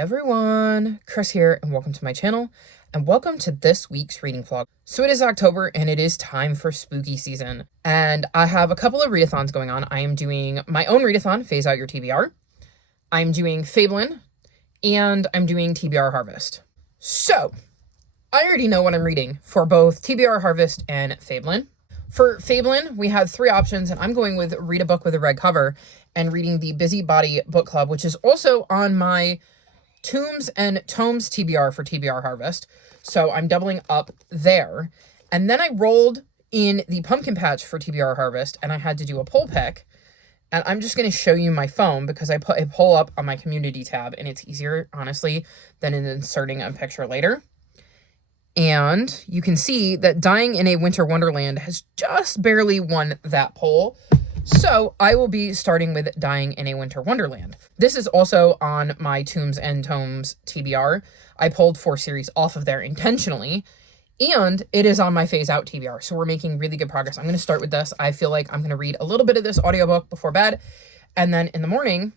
everyone, Chris here, and welcome to my channel, and welcome to this week's reading vlog. So it is October, and it is time for spooky season, and I have a couple of readathons going on. I am doing my own readathon, Phase Out Your TBR. I'm doing Fabelin, and I'm doing TBR Harvest. So, I already know what I'm reading for both TBR Harvest and Fabelin. For Fabelin, we had three options, and I'm going with Read a Book with a Red Cover and reading the Busybody Book Club, which is also on my Tombs and Tomes TBR for TBR Harvest. So I'm doubling up there. And then I rolled in the Pumpkin Patch for TBR Harvest, and I had to do a poll pick. And I'm just going to show you my phone because I put a poll up on my community tab, and it's easier, honestly, than in inserting a picture later. And you can see that Dying in a Winter Wonderland has just barely won that poll. So I will be starting with Dying in a Winter Wonderland. This is also on my Tombs and Tomes TBR. I pulled 4 series off of there intentionally, and it is on my Phase Out TBR. So we're making really good progress. I'm going to start with this. I feel like I'm going to read a little bit of this audiobook before bed, and then in the morning,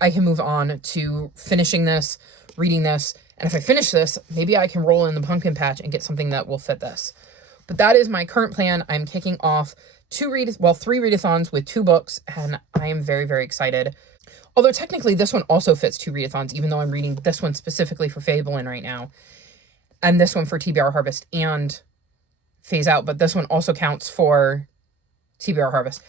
I can move on to finishing this, reading this, and if I finish this, maybe I can roll in the Pumpkin Patch and get something that will fit this. But that is my current plan. I'm kicking off 3 readathons with 2 books, and I am very, very excited. Although technically this one also fits 2 readathons, even though I'm reading this one specifically for Fabelin right now, and this one for TBR Harvest and Phase Out, but this one also counts for TBR Harvest.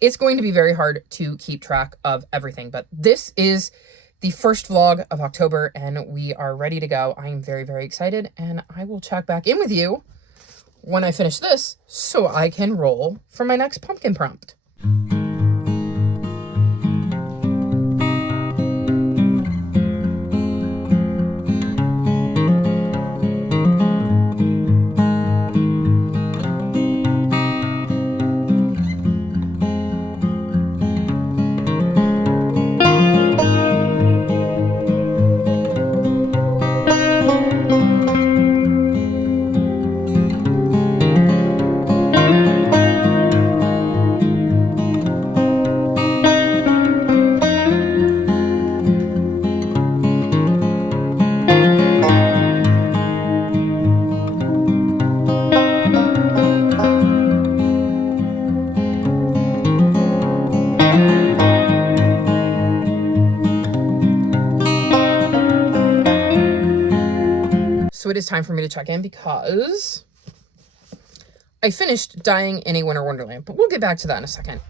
It's going to be very hard to keep track of everything, but this is the first vlog of October, and we are ready to go. I am very, very excited, and I will check back in with you when I finish this so I can roll for my next pumpkin prompt. So it is time for me to check in because I finished Dying in a Winter Wonderland, but we'll get back to that in a second.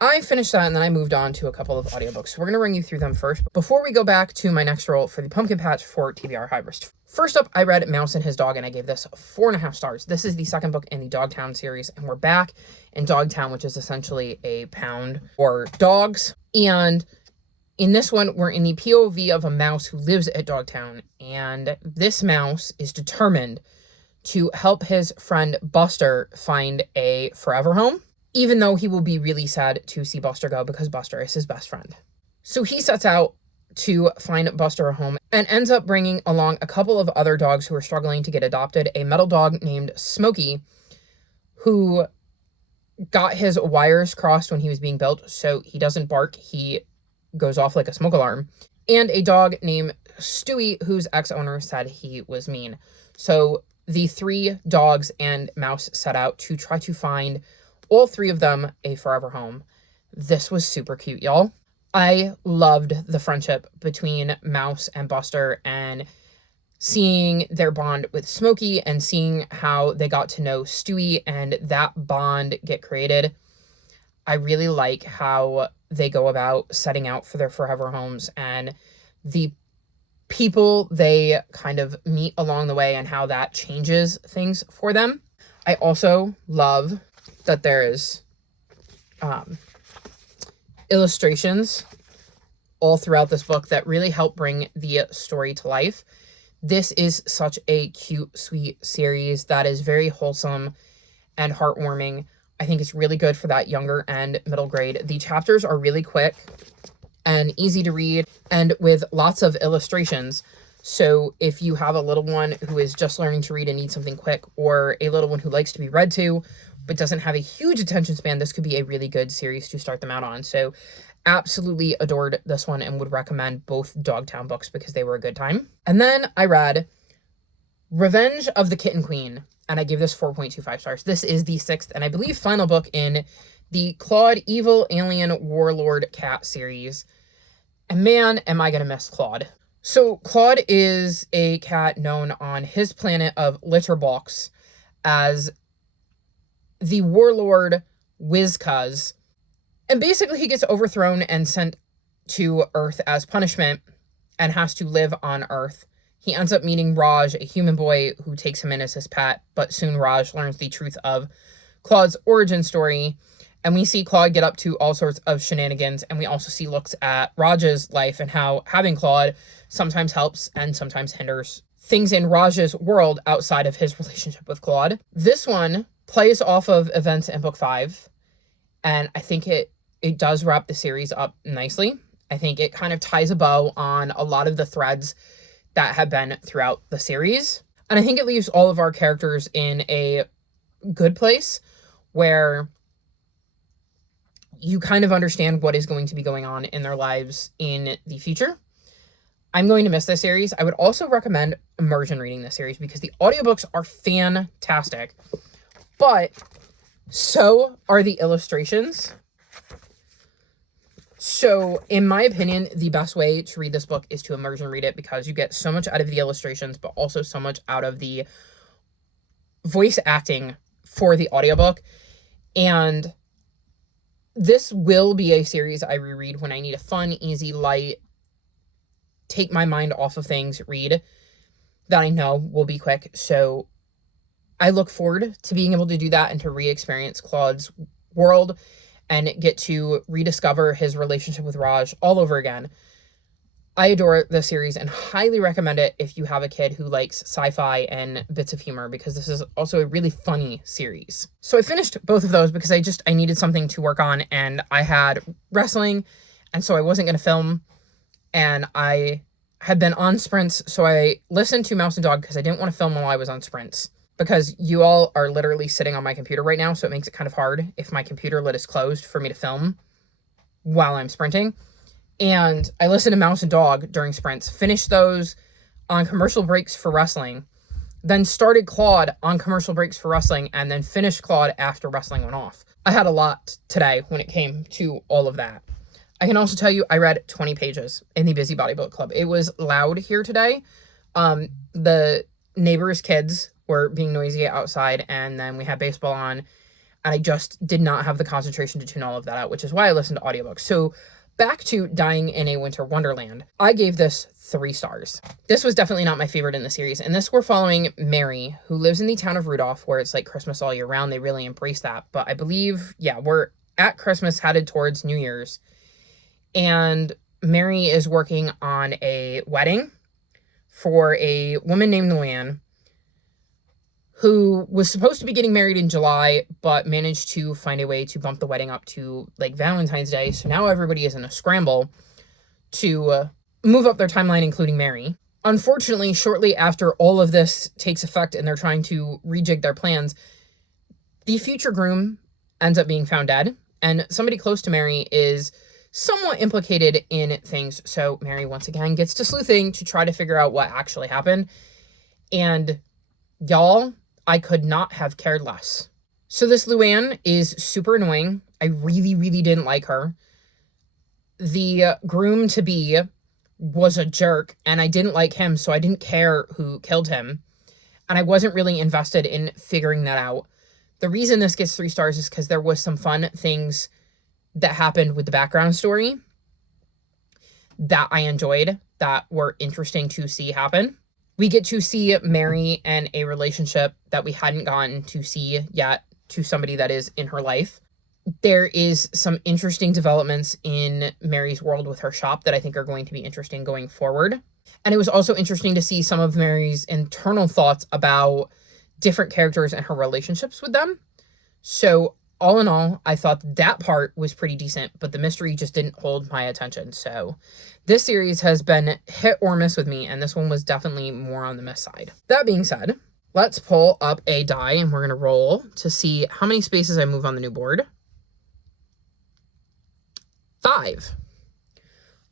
I finished that, and then I moved on to a couple of audiobooks. So we're going to run you through them first before we go back to my next roll for the Pumpkin Patch for TBR Harvest. First up, I read Mouse and His Dog, and I gave this 4.5 stars. This is the second book in the Dogtown series, and we're back in Dogtown, which is essentially a pound for dogs. And in this one, we're in the POV of a mouse who lives at Dogtown, and this mouse is determined to help his friend Buster find a forever home, even though he will be really sad to see Buster go because Buster is his best friend. So he sets out to find Buster a home and ends up bringing along a couple of other dogs who are struggling to get adopted. A metal dog named Smokey, who got his wires crossed when he was being built, so he doesn't bark. He goes off like a smoke alarm. And a dog named Stewie, whose ex-owner said he was mean. So the 3 dogs and mouse set out to try to find all 3 of them a forever home. This was super cute, y'all. I loved the friendship between Mouse and Buster, and seeing their bond with Smokey and seeing how they got to know Stewie and that bond get created. I really like how they go about setting out for their forever homes and the people they kind of meet along the way and how that changes things for them. I also love that there is illustrations all throughout this book that really help bring the story to life. This is such a cute, sweet series that is very wholesome and heartwarming. I think it's really good for that younger and middle grade. The chapters are really quick and easy to read and with lots of illustrations. So if you have a little one who is just learning to read and needs something quick, or a little one who likes to be read to but doesn't have a huge attention span, this could be a really good series to start them out on. So absolutely adored this one and would recommend both Dogtown books because they were a good time. And then I read Revenge of the Kitten Queen, and I gave this 4.25 stars. This is the 6th and I believe final book in the Claude Evil Alien Warlord Cat series. And man, am I going to miss Claude. So Claude is a cat known on his planet of Litterbox as the warlord Wizcuz. And basically he gets overthrown and sent to Earth as punishment and has to live on Earth. He ends up meeting Raj, a human boy who takes him in as his pet, but soon Raj learns the truth of Claude's origin story. And we see Claude get up to all sorts of shenanigans, and we also see looks at Raj's life and how having Claude sometimes helps and sometimes hinders things in Raj's world outside of his relationship with Claude. This one plays off of events in book 5, and I think it does wrap the series up nicely. I think it kind of ties a bow on a lot of the threads that have been throughout the series. And I think it leaves all of our characters in a good place where you kind of understand what is going to be going on in their lives in the future. I'm going to miss this series. I would also recommend immersion reading this series because the audiobooks are fantastic, but so are the illustrations. So in my opinion, the best way to read this book is to immersion read it because you get so much out of the illustrations, but also so much out of the voice acting for the audiobook. And this will be a series I reread when I need a fun, easy, light, take my mind off of things read that I know will be quick. So I look forward to being able to do that and to re-experience Claude's world and get to rediscover his relationship with Raj all over again. I adore this series and highly recommend it if you have a kid who likes sci-fi and bits of humor, because this is also a really funny series. So I finished both of those because I needed something to work on, and I had wrestling, and so I wasn't going to film, and I had been on sprints, so I listened to Mouse and Dog because I didn't want to film while I was on sprints, because you all are literally sitting on my computer right now, so it makes it kind of hard if my computer lid is closed for me to film while I'm sprinting. And I listened to Mouse and Dog during sprints, finished those on commercial breaks for wrestling, then started Claude on commercial breaks for wrestling, and then finished Claude after wrestling went off. I had a lot today when it came to all of that. I can also tell you I read 20 pages in the Busybody Book Club. It was loud here today. The neighbors' kids were being noisy outside, and then we had baseball on, and I just did not have the concentration to tune all of that out, which is why I listened to audiobooks. So back to Dying in a Winter Wonderland. I gave this 3 stars. This was definitely not my favorite in the series. And this, we're following Mary, who lives in the town of Rudolph, where it's like Christmas all year round. They really embrace that. But I believe, yeah, we're at Christmas, headed towards New Year's. And Mary is working on a wedding for a woman named Luann, who was supposed to be getting married in July, but managed to find a way to bump the wedding up to like Valentine's Day. So now everybody is in a scramble to move up their timeline, including Mary. Unfortunately, shortly after all of this takes effect and they're trying to rejig their plans, the future groom ends up being found dead, and somebody close to Mary is somewhat implicated in things. So Mary once again gets to sleuthing to try to figure out what actually happened. And y'all, I could not have cared less. So this Luann is super annoying. I really, really didn't like her. The groom-to-be was a jerk, and I didn't like him, so I didn't care who killed him. And I wasn't really invested in figuring that out. The reason this gets 3 stars is because there was some fun things that happened with the background story that I enjoyed, that were interesting to see happen. We get to see Mary and a relationship that we hadn't gotten to see yet to somebody that is in her life. There is some interesting developments in Mary's world with her shop that I think are going to be interesting going forward. And it was also interesting to see some of Mary's internal thoughts about different characters and her relationships with them. So all in all, I thought that part was pretty decent, but the mystery just didn't hold my attention. So this series has been hit or miss with me, and this one was definitely more on the miss side. That being said, let's pull up a die, and we're going to roll to see how many spaces I move on the new board. 5.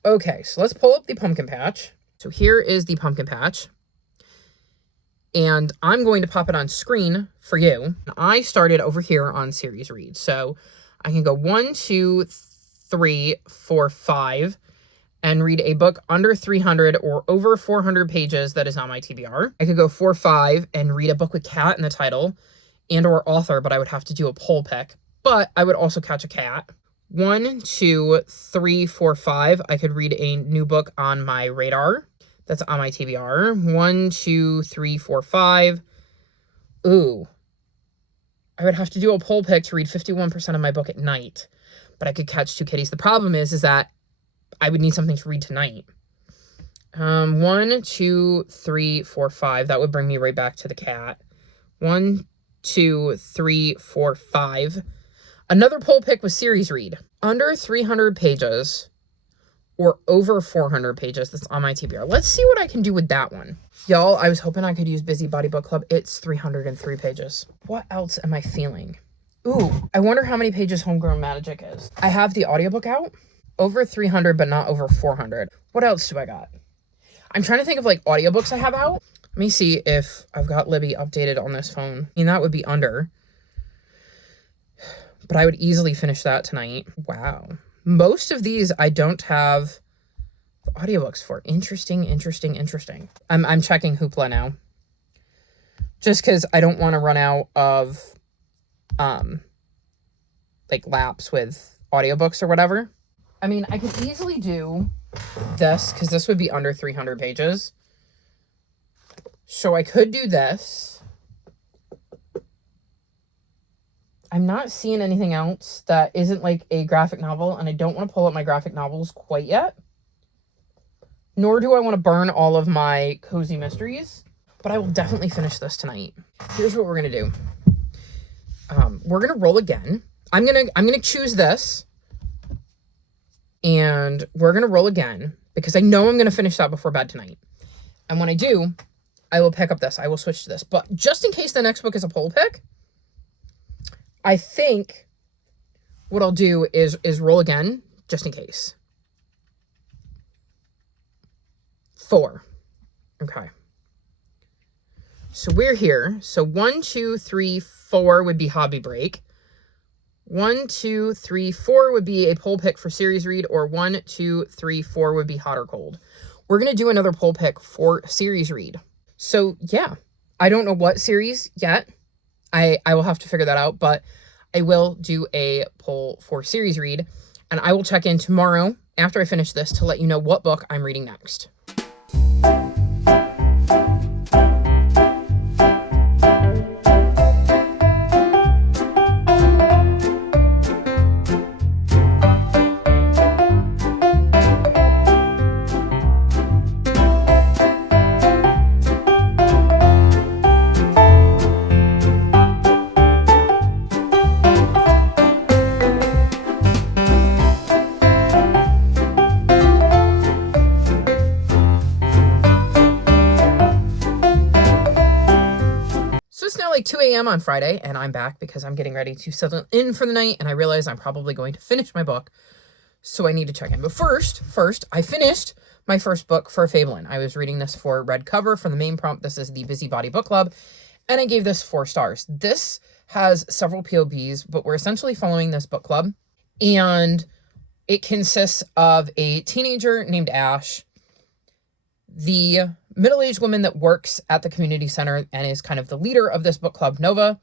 Okay, so let's pull up the pumpkin patch. So here is the pumpkin patch. And I'm going to pop it on screen for you. I started over here on series read. So I can go 1, 2, 3, 4, 5 and read a book under 300 or over 400 pages that is on my TBR. I could go 4, 5 and read a book with cat in the title and or author, but I would have to do a poll pick. But I would also catch a cat. 1, 2, 3, 4, 5. I could read a new book on my radar. That's on my TBR. 1, 2, 3, 4, 5. Ooh. I would have to do a poll pick to read 51% of my book at night. But I could catch 2 kitties. The problem is that I would need something to read tonight. 1, 2, 3, 4, 5. That would bring me right back to the cat. 1, 2, 3, 4, 5. Another poll pick was series read. Under 300 pages or over 400 pages. That's on my TBR. Let's see what I can do with that one. Y'all, I was hoping I could use Busybody Book Club. It's 303 pages. What else am I feeling? Ooh, I wonder how many pages Homegrown Magic is. I have the audiobook out. Over 300, but not over 400. What else do I got? I'm trying to think of like audiobooks I have out. Let me see if I've got Libby updated on this phone. I mean, that would be under. But I would easily finish that tonight. Wow. Most of these I don't have the audiobooks for. Interesting. I'm checking Hoopla now. Just because I don't want to run out of like laps with audiobooks or whatever. I mean, I could easily do this because this would be under 300 pages. So I could do this. I'm not seeing anything else that isn't like a graphic novel, and I don't want to pull up my graphic novels quite yet. Nor do I want to burn all of my cozy mysteries, but I will definitely finish this tonight. Here's what we're going to do. We're going to roll again. I'm going to choose this, and we're going to roll again because I know I'm going to finish that before bed tonight. And when I do, I will pick up this. I will switch to this. But just in case the next book is a poll pick, I think what I'll do is roll again, just in case. 4. Okay. So we're here. So 1, 2, 3, 4 would be hobby break. 1, 2, 3, 4 would be a poll pick for series read, or 1, 2, 3, 4 would be hot or cold. We're going to do another poll pick for series read. So yeah, I don't know what series yet. I will have to figure that out, but I will do a poll for series read, and I will check in tomorrow after I finish this to let you know what book I'm reading next. Like 2 a.m. on Friday, and I'm back because I'm getting ready to settle in for the night, and I realize I'm probably going to finish my book, so I need to check in. But first, I finished my first book for Fabelin. I was reading this for Red Cover for the main prompt. This is the Busybody Book Club, and I gave this 4 stars. This has several POVs, but we're essentially following this book club, and it consists of a teenager named Ash, the middle-aged woman that works at the community center and is kind of the leader of this book club, Nova,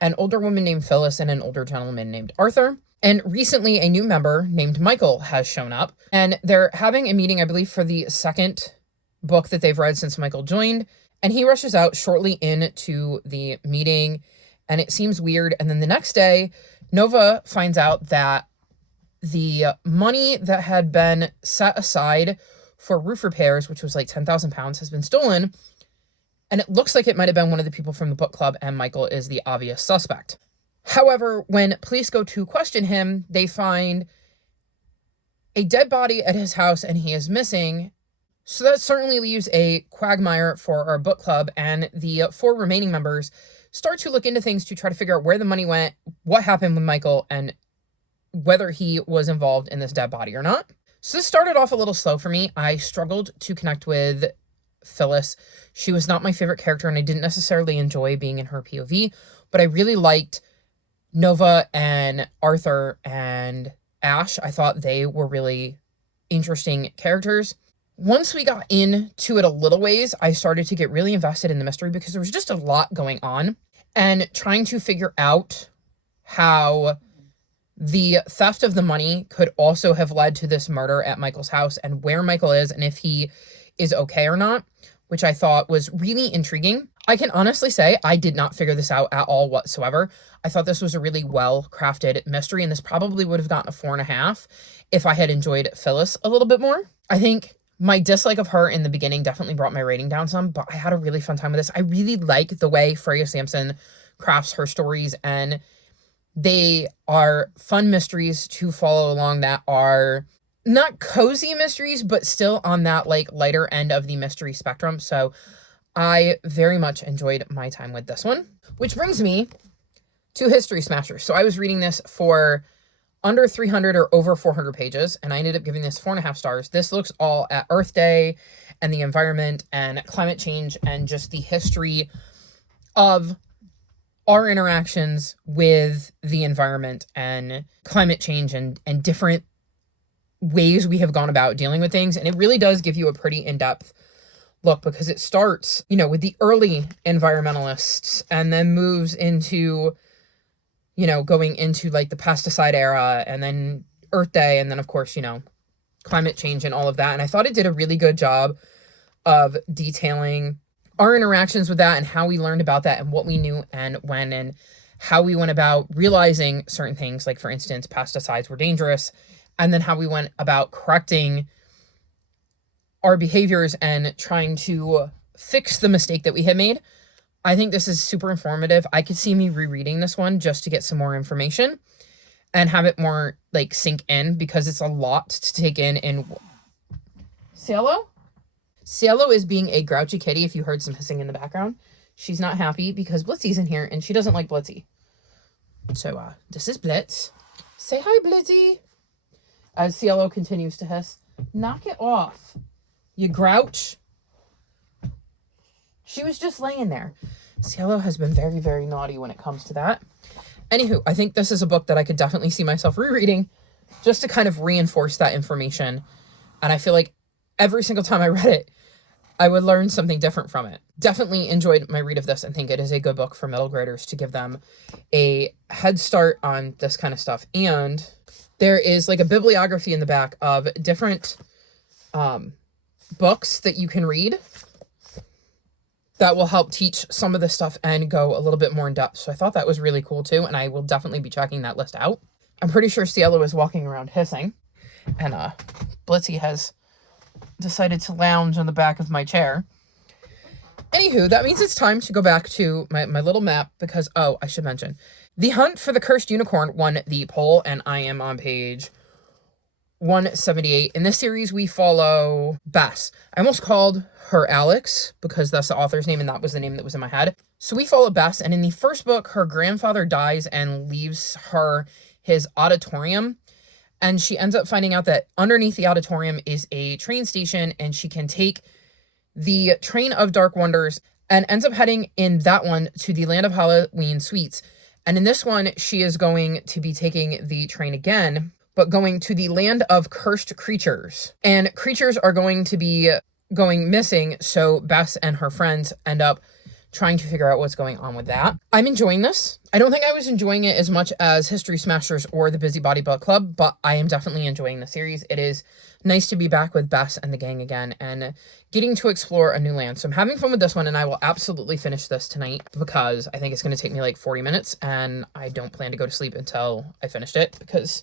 an older woman named Phyllis, and an older gentleman named Arthur. And recently a new member named Michael has shown up, and they're having a meeting, I believe, for the second book that they've read since Michael joined. And he rushes out shortly into the meeting, and it seems weird. And then the next day, Nova finds out that the money that had been set aside for roof repairs, which was like 10,000 pounds, has been stolen. And it looks like it might have been one of the people from the book club, and Michael is the obvious suspect. However, when police go to question him, they find a dead body at his house, and he is missing. So that certainly leaves a quagmire for our book club, and the 4 remaining members start to look into things to try to figure out where the money went, what happened with Michael, and whether he was involved in this dead body or not. So this started off a little slow for me. I struggled to connect with Phyllis. She was not my favorite character, and I didn't necessarily enjoy being in her POV, but I really liked Nova and Arthur and Ash. I thought they were really interesting characters. Once we got into it a little ways, I started to get really invested in the mystery because there was just a lot going on, and trying to figure out how the theft of the money could also have led to this murder at Michael's house, and where Michael is and if he is okay or not, which I thought was really intriguing. I can honestly say I did not figure this out at all whatsoever. I thought this was a really well-crafted mystery, and this probably would have gotten a 4.5 if I had enjoyed Phyllis a little bit more. I think my dislike of her in the beginning definitely brought my rating down some, but I had a really fun time with this. I really like the way Freya Sampson crafts her stories, and they are fun mysteries to follow along that are not cozy mysteries, but still on that like lighter end of the mystery spectrum. So I very much enjoyed my time with this one, which brings me to History Smashers. So I was reading this for under 300 or over 400 pages, and I ended up giving this 4.5 stars. This looks all at Earth Day and the environment and climate change and just the history of our interactions with the environment and climate change and different ways we have gone about dealing with things. And it really does give you a pretty in-depth look, because it starts, with the early environmentalists and then moves into, going into like the pesticide era and then Earth Day. And then of course, climate change and all of that. And I thought it did a really good job of detailing our interactions with that and how we learned about that and what we knew and when, and how we went about realizing certain things, like for instance, pesticides were dangerous, and then how we went about correcting our behaviors and trying to fix the mistake that we had made. I think this is super informative. I could see me rereading this one just to get some more information and have it more like sink in, because it's a lot to take in. Cielo? Cielo is being a grouchy kitty, if you heard some hissing in the background. She's not happy because Blitzy's in here and she doesn't like Blitzy. So, this is Blitz. Say hi, Blitzy. As Cielo continues to hiss. Knock it off, you grouch. She was just laying there. Cielo has been very, very naughty when it comes to that. Anywho, I think this is a book that I could definitely see myself rereading just to kind of reinforce that information. And I feel like every single time I read it, I would learn something different from it. Definitely enjoyed my read of this and think it is a good book for middle graders to give them a head start on this kind of stuff. And there is like a bibliography in the back of different books that you can read that will help teach some of this stuff and go a little bit more in depth. So I thought that was really cool too, and I will definitely be checking that list out. I'm pretty sure Cielo is walking around hissing, and Blitzy has decided to lounge on the back of my chair. Anywho, that means it's time to go back to my little map, because, oh, I should mention, The Hunt for the Cursed Unicorn won the poll, and I am on page 178. In this series, we follow Bess. I almost called her Alex because that's the author's name, and that was the name that was in my head. So we follow Bess, and in the first book, her grandfather dies and leaves her his auditorium. And she ends up finding out that underneath the auditorium is a train station, and she can take the Train of Dark Wonders and ends up heading in that one to the Land of Halloween Sweets. And in this one, she is going to be taking the train again, but going to the Land of Cursed Creatures. And creatures are going to be going missing, so Bess and her friends end up trying to figure out what's going on with that. I'm enjoying this. I don't think I was enjoying it as much as History Smashers or the Busybody Book Club, but I am definitely enjoying the series. It is nice to be back with Bess and the gang again and getting to explore a new land. So I'm having fun with this one, and I will absolutely finish this tonight because I think it's going to take me like 40 minutes, and I don't plan to go to sleep until I finished it because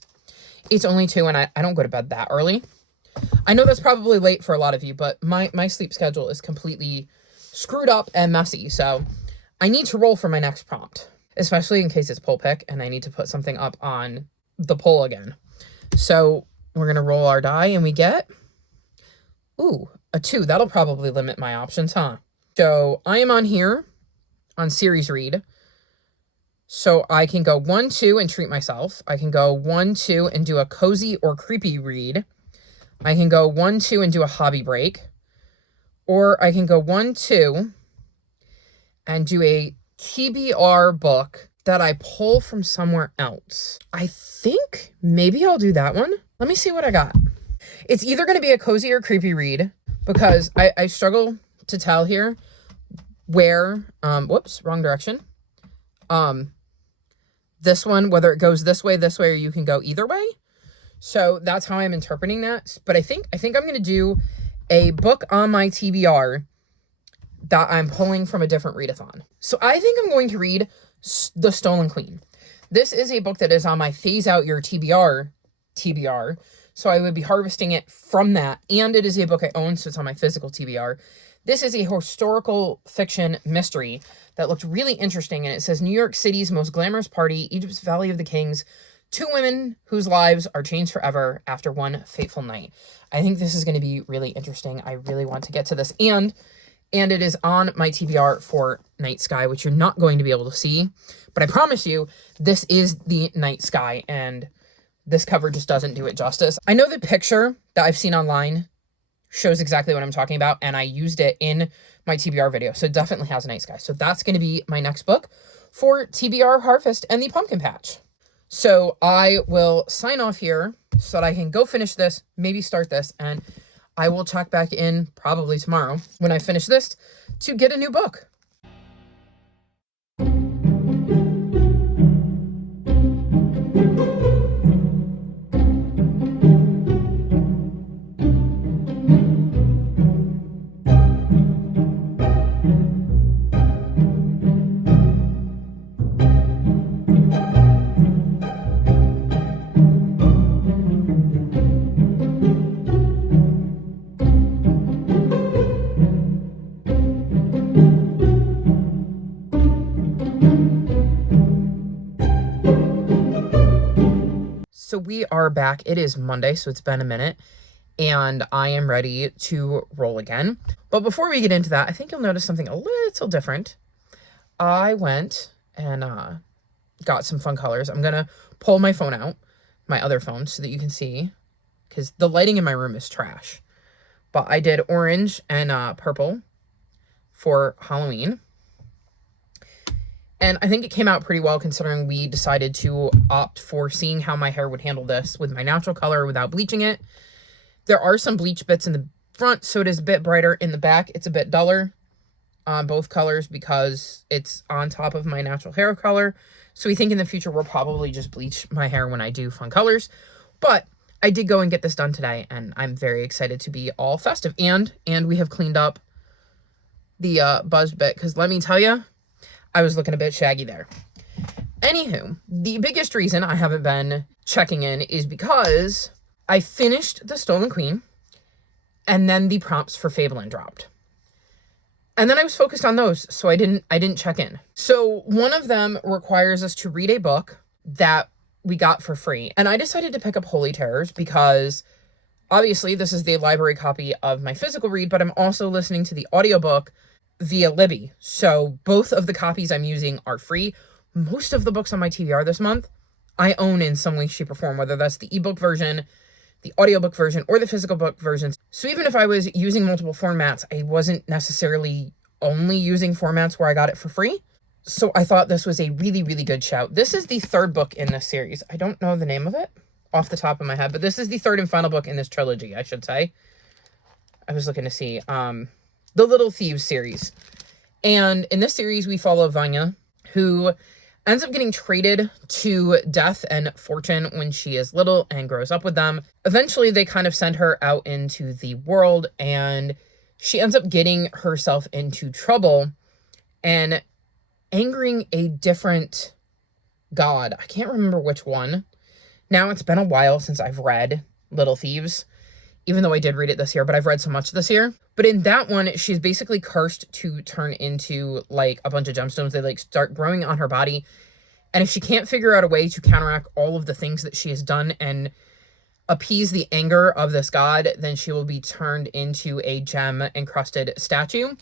it's only 2 and I don't go to bed that early. I know that's probably late for a lot of you, but my sleep schedule is completely screwed up and messy, so I need to roll for my next prompt, especially in case it's poll pick and I need to put something up on the poll again. So we're going to roll our die, and we get, ooh, a 2. That'll probably limit my options, huh? So I am on here on series read, So I can go 1, 2 and treat myself. I can go 1, 2 and do a cozy or creepy read. I can go 1, 2 and do a hobby break. Or I can go 1, 2 and do a TBR book that I pull from somewhere else. I think maybe I'll do that one. Let me see what I got. It's either going to be a cozy or creepy read because I struggle to tell here where, whoops, wrong direction. This one, whether it goes this way, or you can go either way. So that's how I'm interpreting that. But I think I'm going to do a book on my TBR that I'm pulling from a different readathon. So I think I'm going to read The Stolen Queen. This is a book that is on my Phase Out Your TBR. So I would be harvesting it from that. And it is a book I own, so it's on my physical TBR. This is a historical fiction mystery that looked really interesting. And it says, New York City's most glamorous party, Egypt's Valley of the Kings, 2 women whose lives are changed forever after one fateful night. I think this is going to be really interesting. I really want to get to this. And it is on my TBR for Night Sky, which you're not going to be able to see. But I promise you, this is the Night Sky, and this cover just doesn't do it justice. I know the picture that I've seen online shows exactly what I'm talking about, and I used it in my TBR video, so it definitely has a Night Sky. So that's going to be my next book for TBR Harvest and the Pumpkin Patch. So I will sign off here so that I can go finish this, maybe start this, and I will check back in probably tomorrow when I finish this to get a new book. So we are back. It is Monday, so it's been a minute, and I am ready to roll again. But before we get into that, I think you'll notice something a little different. I went and got some fun colors. I'm going to pull my phone out, my other phone, so that you can see, because the lighting in my room is trash. But I did orange and purple for Halloween. And I think it came out pretty well considering we decided to opt for seeing how my hair would handle this with my natural color without bleaching it. There are some bleach bits in the front, so it is a bit brighter. In the back, it's a bit duller on both colors because it's on top of my natural hair color. So we think in the future we'll probably just bleach my hair when I do fun colors. But I did go and get this done today, and I'm very excited to be all festive. And we have cleaned up the buzzed bit, because let me tell you, I was looking a bit shaggy there. Anywho, the biggest reason I haven't been checking in is because I finished The Stolen Queen, and then the prompts for Fabelin dropped. And then I was focused on those, so I didn't check in. So one of them requires us to read a book that we got for free. And I decided to pick up Holy Terrors because obviously this is the library copy of my physical read, but I'm also listening to the audiobook via Libby. So both of the copies I'm using are free. Most of the books on my TBR this month, I own in some way, shape, or form, whether that's the ebook version, the audiobook version, or the physical book versions. So even if I was using multiple formats, I wasn't necessarily only using formats where I got it for free. So I thought this was a really, really good shout. This is the 3rd book in this series. I don't know the name of it off the top of my head, but this is the 3rd and final book in this trilogy, I should say. I was looking to see. The Little Thieves series. And in this series, we follow Vanya, who ends up getting traded to Death and Fortune when she is little and grows up with them. Eventually, they kind of send her out into the world, and she ends up getting herself into trouble and angering a different god. I can't remember which one. Now, it's been a while since I've read Little Thieves, even though I did read it this year, but I've read so much this year. But in that one, she's basically cursed to turn into, like, a bunch of gemstones. They, like, start growing on her body. And if she can't figure out a way to counteract all of the things that she has done and appease the anger of this god, then she will be turned into a gem-encrusted statue.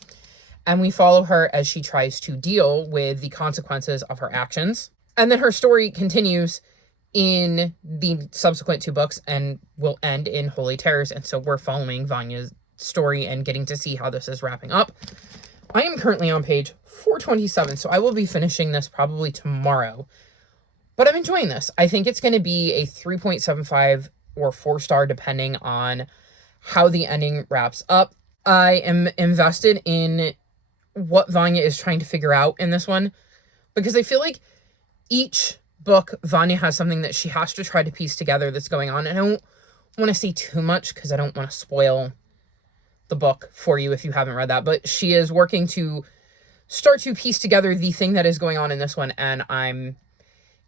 And we follow her as she tries to deal with the consequences of her actions. And then her story continues in the subsequent 2 books and will end in Holy Terrors. And so we're following Vanya's story and getting to see how this is wrapping up. I am currently on page 427, so I will be finishing this probably tomorrow. But I'm enjoying this. I think it's going to be a 3.75 or 4-star depending on how the ending wraps up. I am invested in what Vanya is trying to figure out in this one, because I feel like each book, Vanya has something that she has to try to piece together that's going on. And I don't want to say too much because I don't want to spoil the book for you if you haven't read that. But she is working to start to piece together the thing that is going on in this one. And I'm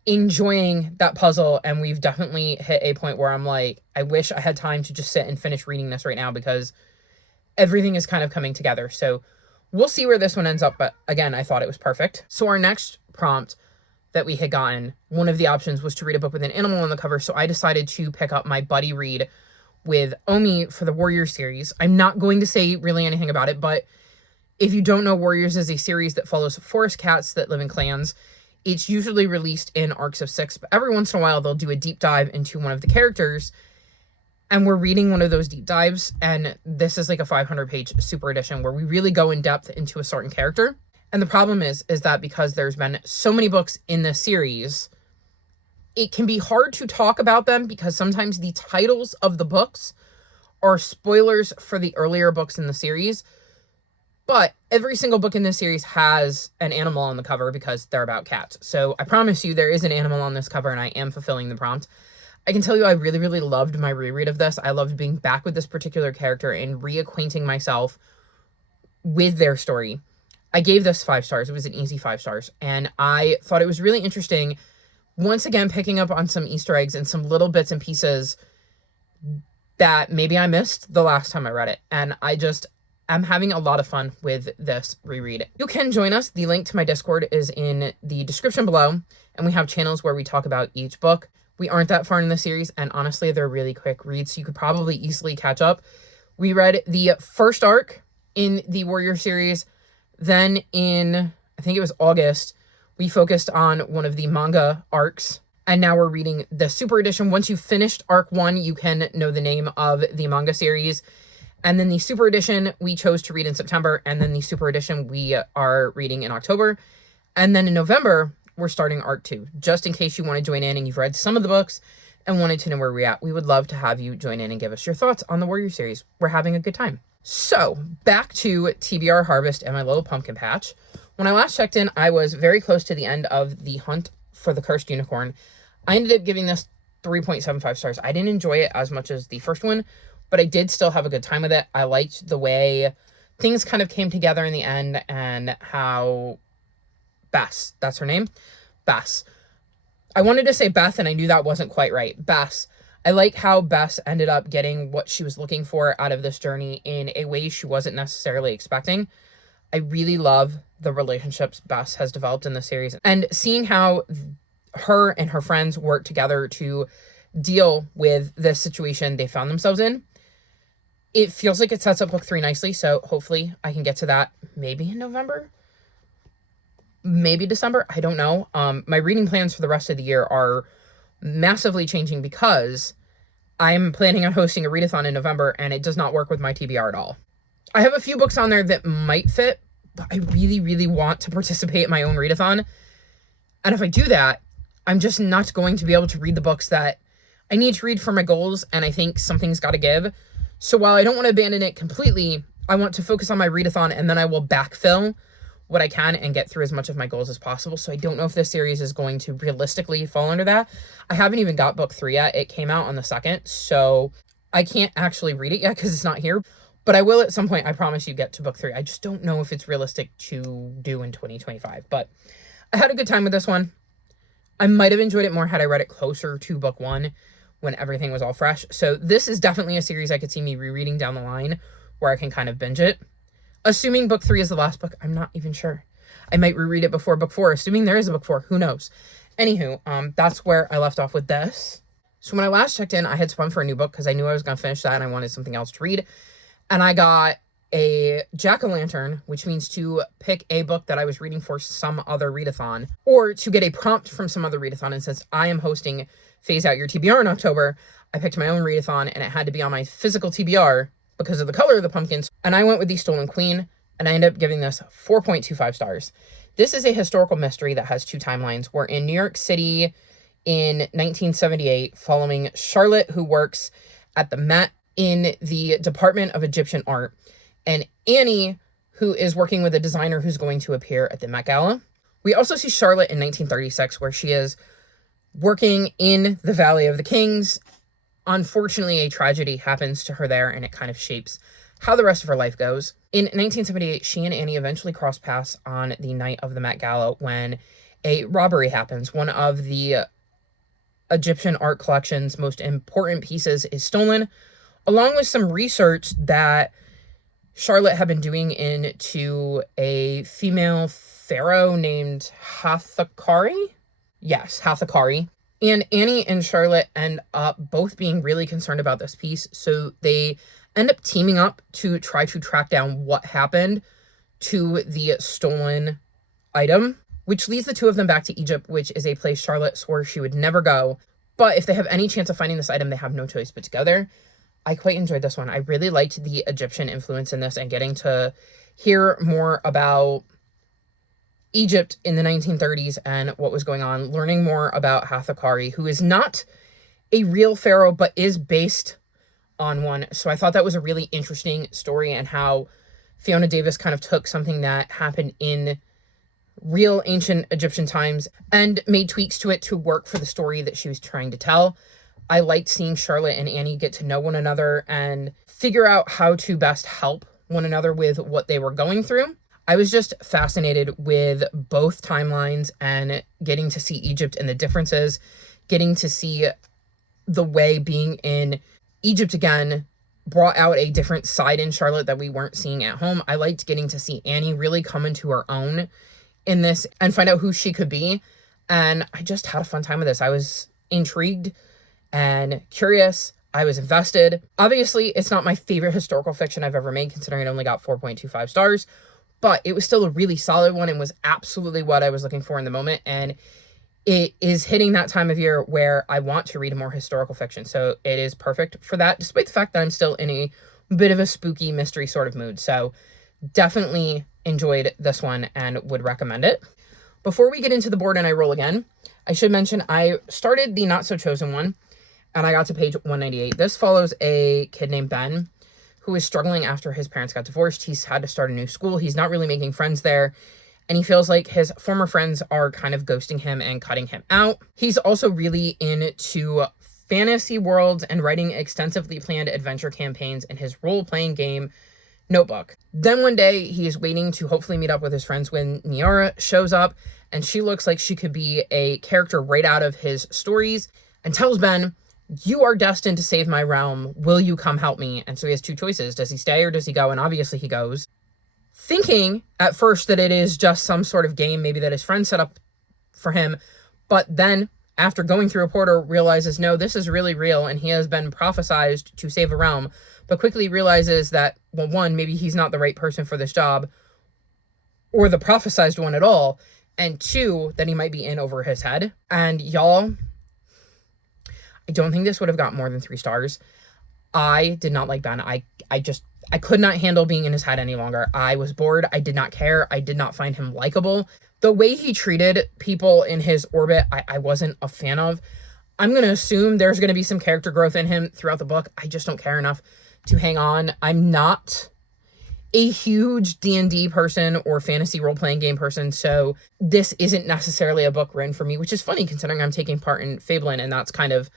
enjoying that puzzle. And we've definitely hit a point where I'm like, I wish I had time to just sit and finish reading this right now, because everything is kind of coming together. So we'll see where this one ends up. But again, I thought it was perfect. So our next prompt that we had gotten, one of the options was to read a book with an animal on the cover. So I decided to pick up my buddy read with Omi for the Warriors series. I'm not going to say really anything about it, but if you don't know, Warriors is a series that follows forest cats that live in clans. It's usually released in arcs of 6, but every once in a while they'll do a deep dive into one of the characters. And we're reading one of those deep dives, and this is like a 500-page super edition where we really go in depth into a certain character. And the problem is that because there's been so many books in this series, it can be hard to talk about them because sometimes the titles of the books are spoilers for the earlier books in the series. But every single book in this series has an animal on the cover because they're about cats. So I promise you there is an animal on this cover, and I am fulfilling the prompt. I can tell you I really, really loved my reread of this. I loved being back with this particular character and reacquainting myself with their story. I gave this 5 stars. It was an easy 5 stars. And I thought it was really interesting, once again, picking up on some Easter eggs and some little bits and pieces that maybe I missed the last time I read it. And I'm having a lot of fun with this reread. You can join us. The link to my Discord is in the description below. And we have channels where we talk about each book. We aren't that far in the series, and honestly, they're really quick reads, so you could probably easily catch up. We read the first arc in the Warrior series. Then in, I think it was August, we focused on one of the manga arcs. And now we're reading the super edition. Once you've finished arc 1, you can know the name of the manga series. And then the super edition we chose to read in September. And then the super edition we are reading in October. And then in November, we're starting arc 2. Just in case you want to join in and you've read some of the books and wanted to know where we're at, we would love to have you join in and give us your thoughts on the Warrior series. We're having a good time. So back to TBR Harvest and my little pumpkin patch. When I last checked in, I was very close to the end of the hunt for the cursed unicorn. I ended up giving this 3.75 stars. I didn't enjoy it as much as the first one, but I did still have a good time with it. I liked the way things kind of came together in the end, and how Bess, that's her name, Bess. I wanted to say Beth, and I knew that wasn't quite right. Bess. I like how Bess ended up getting what she was looking for out of this journey in a way she wasn't necessarily expecting. I really love the relationships Bess has developed in the series, and seeing how her and her friends work together to deal with this situation they found themselves in. It feels like it sets up book 3 nicely, so hopefully I can get to that maybe in November, maybe December, I don't know. My reading plans for the rest of the year are massively changing because I'm planning on hosting a readathon in November, and it does not work with my TBR at all. I have a few books on there that might fit, but I really, really want to participate in my own readathon. And if I do that, I'm just not going to be able to read the books that I need to read for my goals, and I think something's got to give. So while I don't want to abandon it completely, I want to focus on my readathon, and then I will backfill what I can and get through as much of my goals as possible. So I don't know if this series is going to realistically fall under that. I haven't even got book 3 yet. It came out on the 2nd, so I can't actually read it yet because it's not here. But I will at some point, I promise you, get to book 3. I just don't know if it's realistic to do in 2025. But I had a good time with this one. I might have enjoyed it more had I read it closer to book 1 when everything was all fresh. So this is definitely a series I could see me rereading down the line where I can kind of binge it. Assuming book 3 is the last book, I'm not even sure. I might reread it before book 4, assuming there is a book 4, who knows. Anywho, that's where I left off with this. So when I last checked in, I had spun for a new book because I knew I was going to finish that and I wanted something else to read. And I got a jack-o'-lantern, which means to pick a book that I was reading for some other readathon, or to get a prompt from some other readathon. And since I am hosting Phase Out Your TBR in October, I picked my own readathon, and it had to be on my physical TBR because of the color of the pumpkins. And I went with The Stolen Queen, and I ended up giving this 4.25 stars. This is a historical mystery that has two timelines. We're in New York City in 1978, following Charlotte, who works at the Met in the Department of Egyptian Art, and Annie, who is working with a designer who's going to appear at the Met Gala. We also see Charlotte in 1936, where she is working in the Valley of the Kings. Unfortunately, a tragedy happens to her there, and it kind of shapes how the rest of her life goes. In 1978, she and Annie eventually cross paths on the night of the Met Gala when a robbery happens. One of the Egyptian art collection's most important pieces is stolen, along with some research that Charlotte had been doing into a female pharaoh named Hathakari. Yes, Hathakari. And Annie and Charlotte end up both being really concerned about this piece, so they end up teaming up to try to track down what happened to the stolen item, which leads the two of them back to Egypt, which is a place Charlotte swore she would never go. But if they have any chance of finding this item, they have no choice but to go there. I quite enjoyed this one. I really liked the Egyptian influence in this, and getting to hear more about Egypt in the 1930s and what was going on, learning more about Hathakari, who is not a real pharaoh, but is based on one. So I thought that was a really interesting story, and how Fiona Davis kind of took something that happened in real ancient Egyptian times and made tweaks to it to work for the story that she was trying to tell. I liked seeing Charlotte and Annie get to know one another and figure out how to best help one another with what they were going through. I was just fascinated with both timelines and getting to see Egypt and the differences, getting to see the way being in Egypt again brought out a different side in Charlotte that we weren't seeing at home. I liked getting to see Annie really come into her own in this and find out who she could be. And I just had a fun time with this. I was intrigued and curious. I was invested. Obviously, it's not my favorite historical fiction I've ever made, considering it only got 4.25 stars, but it was still a really solid one and was absolutely what I was looking for in the moment. And it is hitting that time of year where I want to read more historical fiction. So it is perfect for that, despite the fact that I'm still in a bit of a spooky mystery sort of mood. So definitely enjoyed this one and would recommend it. Before we get into the board and I roll again, I should mention I started the Not So Chosen one, and I got to page 198. This follows a kid named Ben who is struggling after his parents got divorced. He's had to start a new school. He's not really making friends there, and he feels like his former friends are kind of ghosting him and cutting him out. He's also really into fantasy worlds and writing extensively planned adventure campaigns in his role-playing game notebook. Then one day he is waiting to hopefully meet up with his friends when Niara shows up, and she looks like she could be a character right out of his stories, and tells Ben, "You are destined to save my realm. Will you come help me?" And so he has two choices. Does he stay or does he go? And obviously he goes, thinking at first that it is just some sort of game, maybe that his friend set up for him. But then after going through a portal, realizes, no, this is really real, and he has been prophesized to save a realm, but quickly realizes that, well, one, maybe he's not the right person for this job, or the prophesized one at all, and two, that he might be in over his head. And y'all, I don't think this would have got more than 3 stars. I did not like Ben. I could not handle being in his head any longer. I was bored. I did not care. I did not find him likable. The way he treated people in his orbit, I wasn't a fan of. I'm going to assume there's going to be some character growth in him throughout the book. I just don't care enough to hang on. I'm not a huge D&D person or fantasy role-playing game person, so this isn't necessarily a book written for me, which is funny considering I'm taking part in Fabelin, and that's kind of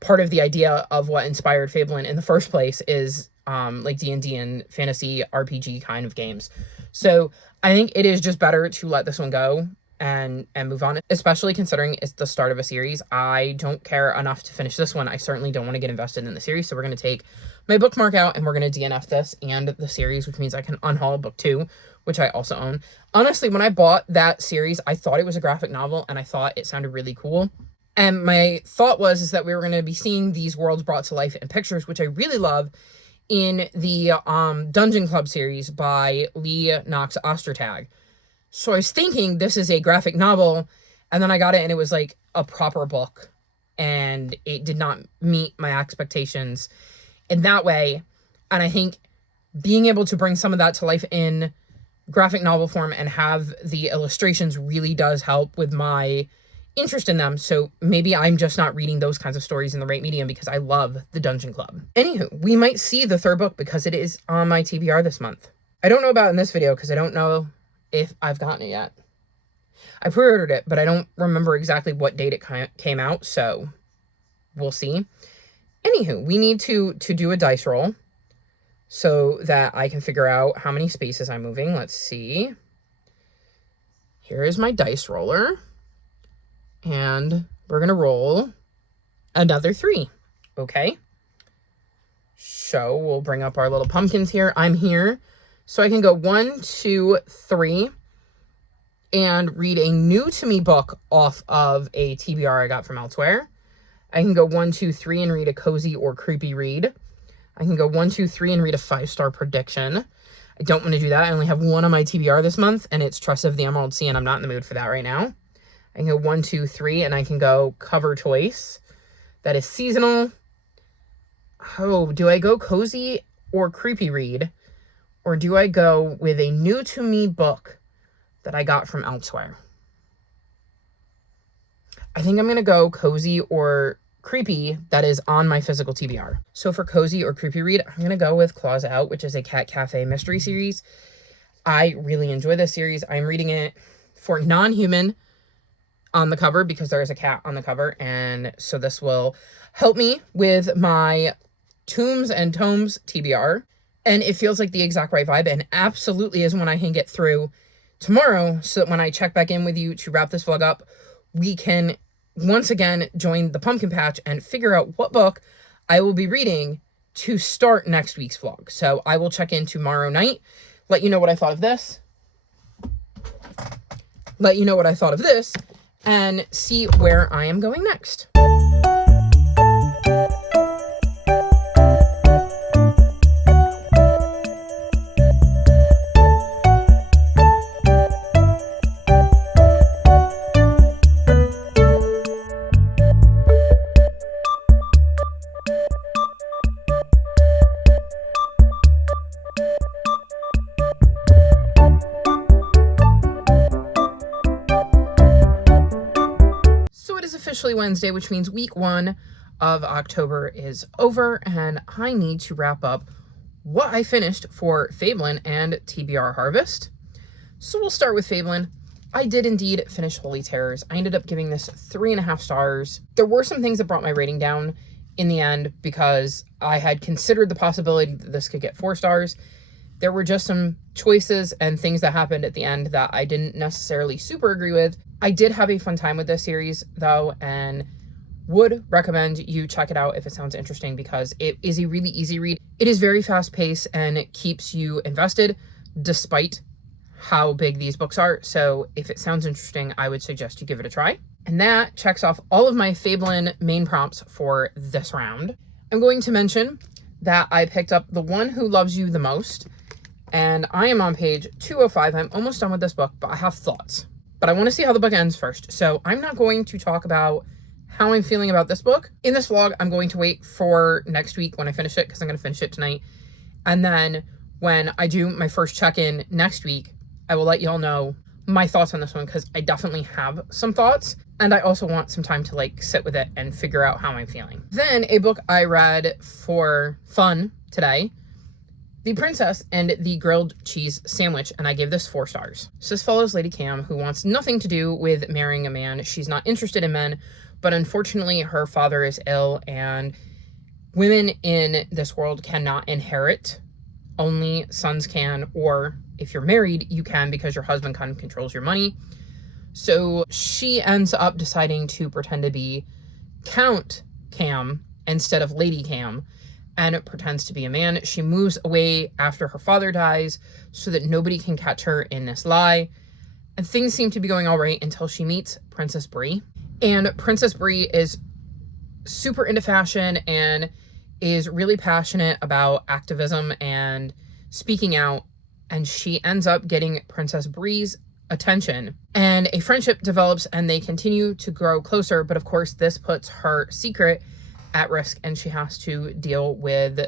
part of the idea of what inspired Fabelin in the first place is like D&D and fantasy RPG kind of games. So I think it is just better to let this one go and move on, especially considering it's the start of a series. I don't care enough to finish this one. I certainly don't want to get invested in the series, so we're going to take my bookmark out and we're going to DNF this and the series, which means I can unhaul book 2, which I also own. Honestly, when I bought that series, I thought it was a graphic novel and I thought it sounded really cool. And my thought was that we were going to be seeing these worlds brought to life in pictures, which I really love, in the Dungeon Club series by Lee Knox Ostertag. So I was thinking this is a graphic novel, and then I got it and it was like a proper book, and it did not meet my expectations in that way. And I think being able to bring some of that to life in graphic novel form and have the illustrations really does help with my interest in them. So maybe I'm just not reading those kinds of stories in the right medium because I love the Dungeon Club. Anywho, we might see the third book because it is on my TBR this month. I don't know about in this video because I don't know if I've gotten it yet. I pre-ordered it, but I don't remember exactly what date it came out, so we'll see. Anywho, we need to do a dice roll so that I can figure out how many spaces I'm moving. Let's see. Here is my dice roller. And we're going to roll another 3. Okay. So we'll bring up our little pumpkins here. I'm here. So I can go 1, 2, 3 and read a new to me book off of a TBR I got from elsewhere. I can go 1, 2, 3 and read a cozy or creepy read. I can go 1, 2, 3 and read a 5-star prediction. I don't want to do that. I only have one on my TBR this month, and it's Trust of the Emerald Sea, and I'm not in the mood for that right now. I can go 1, 2, 3, and I can go cover choice. That is seasonal. Oh, do I go cozy or creepy read? Or do I go with a new to me book that I got from elsewhere? I think I'm going to go cozy or creepy that is on my physical TBR. So for cozy or creepy read, I'm going to go with Claws Out, which is a Cat Cafe mystery series. I really enjoy this series. I'm reading it for non-human on the cover because there is a cat on the cover, and so this will help me with my Tombs and Tomes TBR, and it feels like the exact right vibe, and absolutely is one I can get through tomorrow, so that when I check back in with you to wrap this vlog up, we can once again join the pumpkin patch and figure out what book I will be reading to start next week's vlog. So I will check in tomorrow night, let you know what I thought of this, and see where I am going next. Officially Wednesday, which means week 1 of October is over, and I need to wrap up what I finished for Fabelin and TBR Harvest. So we'll start with Fabelin. I did indeed finish Holy Terrors. I ended up giving this 3.5 stars. There were some things that brought my rating down in the end because I had considered the possibility that this could get 4 stars. There were just some choices and things that happened at the end that I didn't necessarily super agree with. I did have a fun time with this series, though, and would recommend you check it out if it sounds interesting because it is a really easy read. It is very fast-paced and it keeps you invested despite how big these books are. So if it sounds interesting, I would suggest you give it a try. And that checks off all of my Fabelin main prompts for this round. I'm going to mention that I picked up The One Who Loves You the Most, and I am on page 205. I'm almost done with this book, but I have thoughts. But I want to see how the book ends first. So I'm not going to talk about how I'm feeling about this book. In this vlog, I'm going to wait for next week when I finish it because I'm going to finish it tonight. And then when I do my first check-in next week, I will let y'all know my thoughts on this one because I definitely have some thoughts. And I also want some time to like sit with it and figure out how I'm feeling. Then a book I read for fun today, The Princess and the Grilled Cheese Sandwich, and I gave this 4 stars. So this follows Lady Cam, who wants nothing to do with marrying a man. She's not interested in men, but unfortunately her father is ill, and women in this world cannot inherit. Only sons can, or if you're married, you can because your husband kind of controls your money. So she ends up deciding to pretend to be Count Cam instead of Lady Cam, and it pretends to be a man. She moves away after her father dies so that nobody can catch her in this lie. And things seem to be going all right until she meets Princess Bree. And Princess Bree is super into fashion and is really passionate about activism and speaking out, and she ends up getting Princess Bree's attention, and a friendship develops and they continue to grow closer. But of course, this puts her secret at risk, and she has to deal with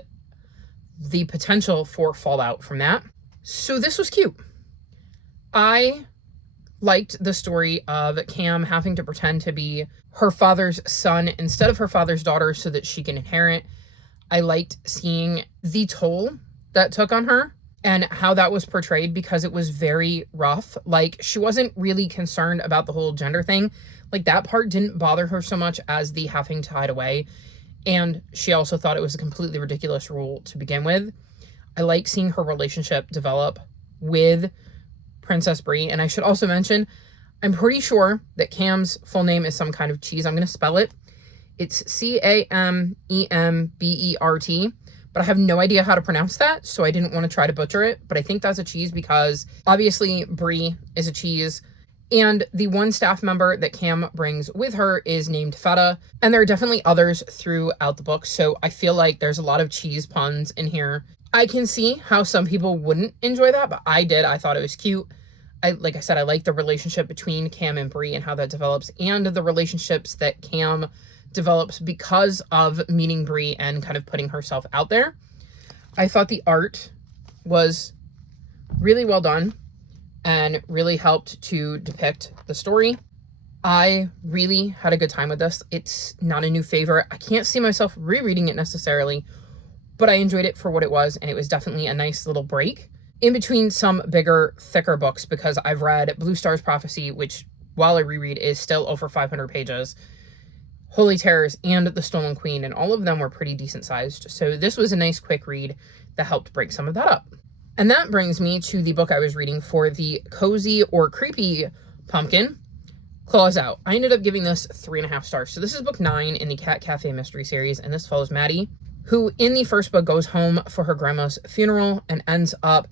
the potential for fallout from that. So this was cute. I liked the story of Cam having to pretend to be her father's son instead of her father's daughter so that she can inherit. I liked seeing the toll that took on her and how that was portrayed, because it was very rough. Like, she wasn't really concerned about the whole gender thing. Like, that part didn't bother her so much as the having to hide away. And she also thought it was a completely ridiculous rule to begin with. I like seeing her relationship develop with Princess Bree. And I should also mention, I'm pretty sure that Cam's full name is some kind of cheese. I'm going to spell it. It's Camembert, but I have no idea how to pronounce that, so I didn't want to try to butcher it. But I think that's a cheese because obviously Bree is a cheese. And the one staff member that Cam brings with her is named Feta. And there are definitely others throughout the book, so I feel like there's a lot of cheese puns in here. I can see how some people wouldn't enjoy that, but I did. I thought it was cute. Like I said, I like the relationship between Cam and Bree and how that develops, and the relationships that Cam develops because of meeting Bree and kind of putting herself out there. I thought the art was really well done and really helped to depict the story. I really had a good time with this. It's not a new favorite. I can't see myself rereading it necessarily, but I enjoyed it for what it was, and it was definitely a nice little break in between some bigger, thicker books, because I've read Blue Star's Prophecy, which, while I reread, is still over 500 pages, Holy Terrors, and The Stolen Queen, and all of them were pretty decent sized. So this was a nice quick read that helped break some of that up. And that brings me to the book I was reading for the cozy or creepy pumpkin, Claws Out. I ended up giving this 3.5 stars. So this is book 9 in the Cat Cafe mystery series, and this follows Maddie, who in the first book goes home for her grandma's funeral and ends up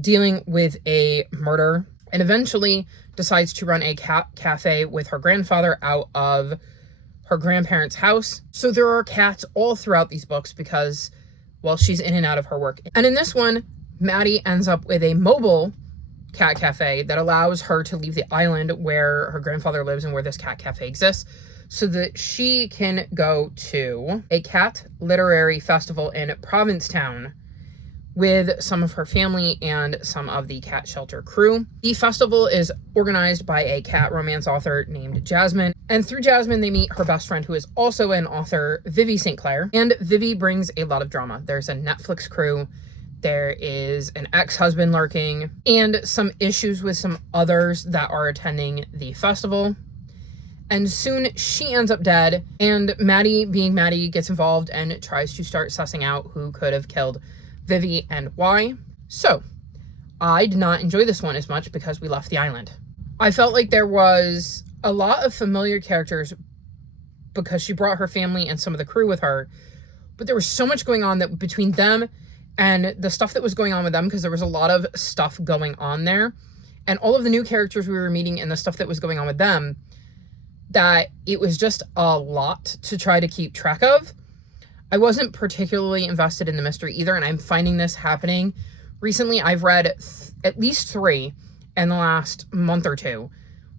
dealing with a murder, and eventually decides to run a cat cafe with her grandfather out of her grandparents' house. So there are cats all throughout these books because, well, she's in and out of her work. And in this one, Maddie ends up with a mobile cat cafe that allows her to leave the island where her grandfather lives and where this cat cafe exists, so that she can go to a cat literary festival in Provincetown with some of her family and some of the cat shelter crew. The festival is organized by a cat romance author named Jasmine, and through Jasmine they meet her best friend, who is also an author, Vivi St. Clair, and Vivi brings a lot of drama. There's a Netflix crew, there is an ex-husband lurking, and some issues with some others that are attending the festival. And soon she ends up dead, and Maddie, being Maddie, gets involved and tries to start sussing out who could have killed Vivi and why. So I did not enjoy this one as much because we left the island. I felt like there was a lot of familiar characters because she brought her family and some of the crew with her, but there was so much going on that between them and the stuff that was going on with them, because there was a lot of stuff going on there, and all of the new characters we were meeting and the stuff that was going on with them, that it was just a lot to try to keep track of. I wasn't particularly invested in the mystery either, and I'm finding this happening recently. I've read at least 3 in the last month or two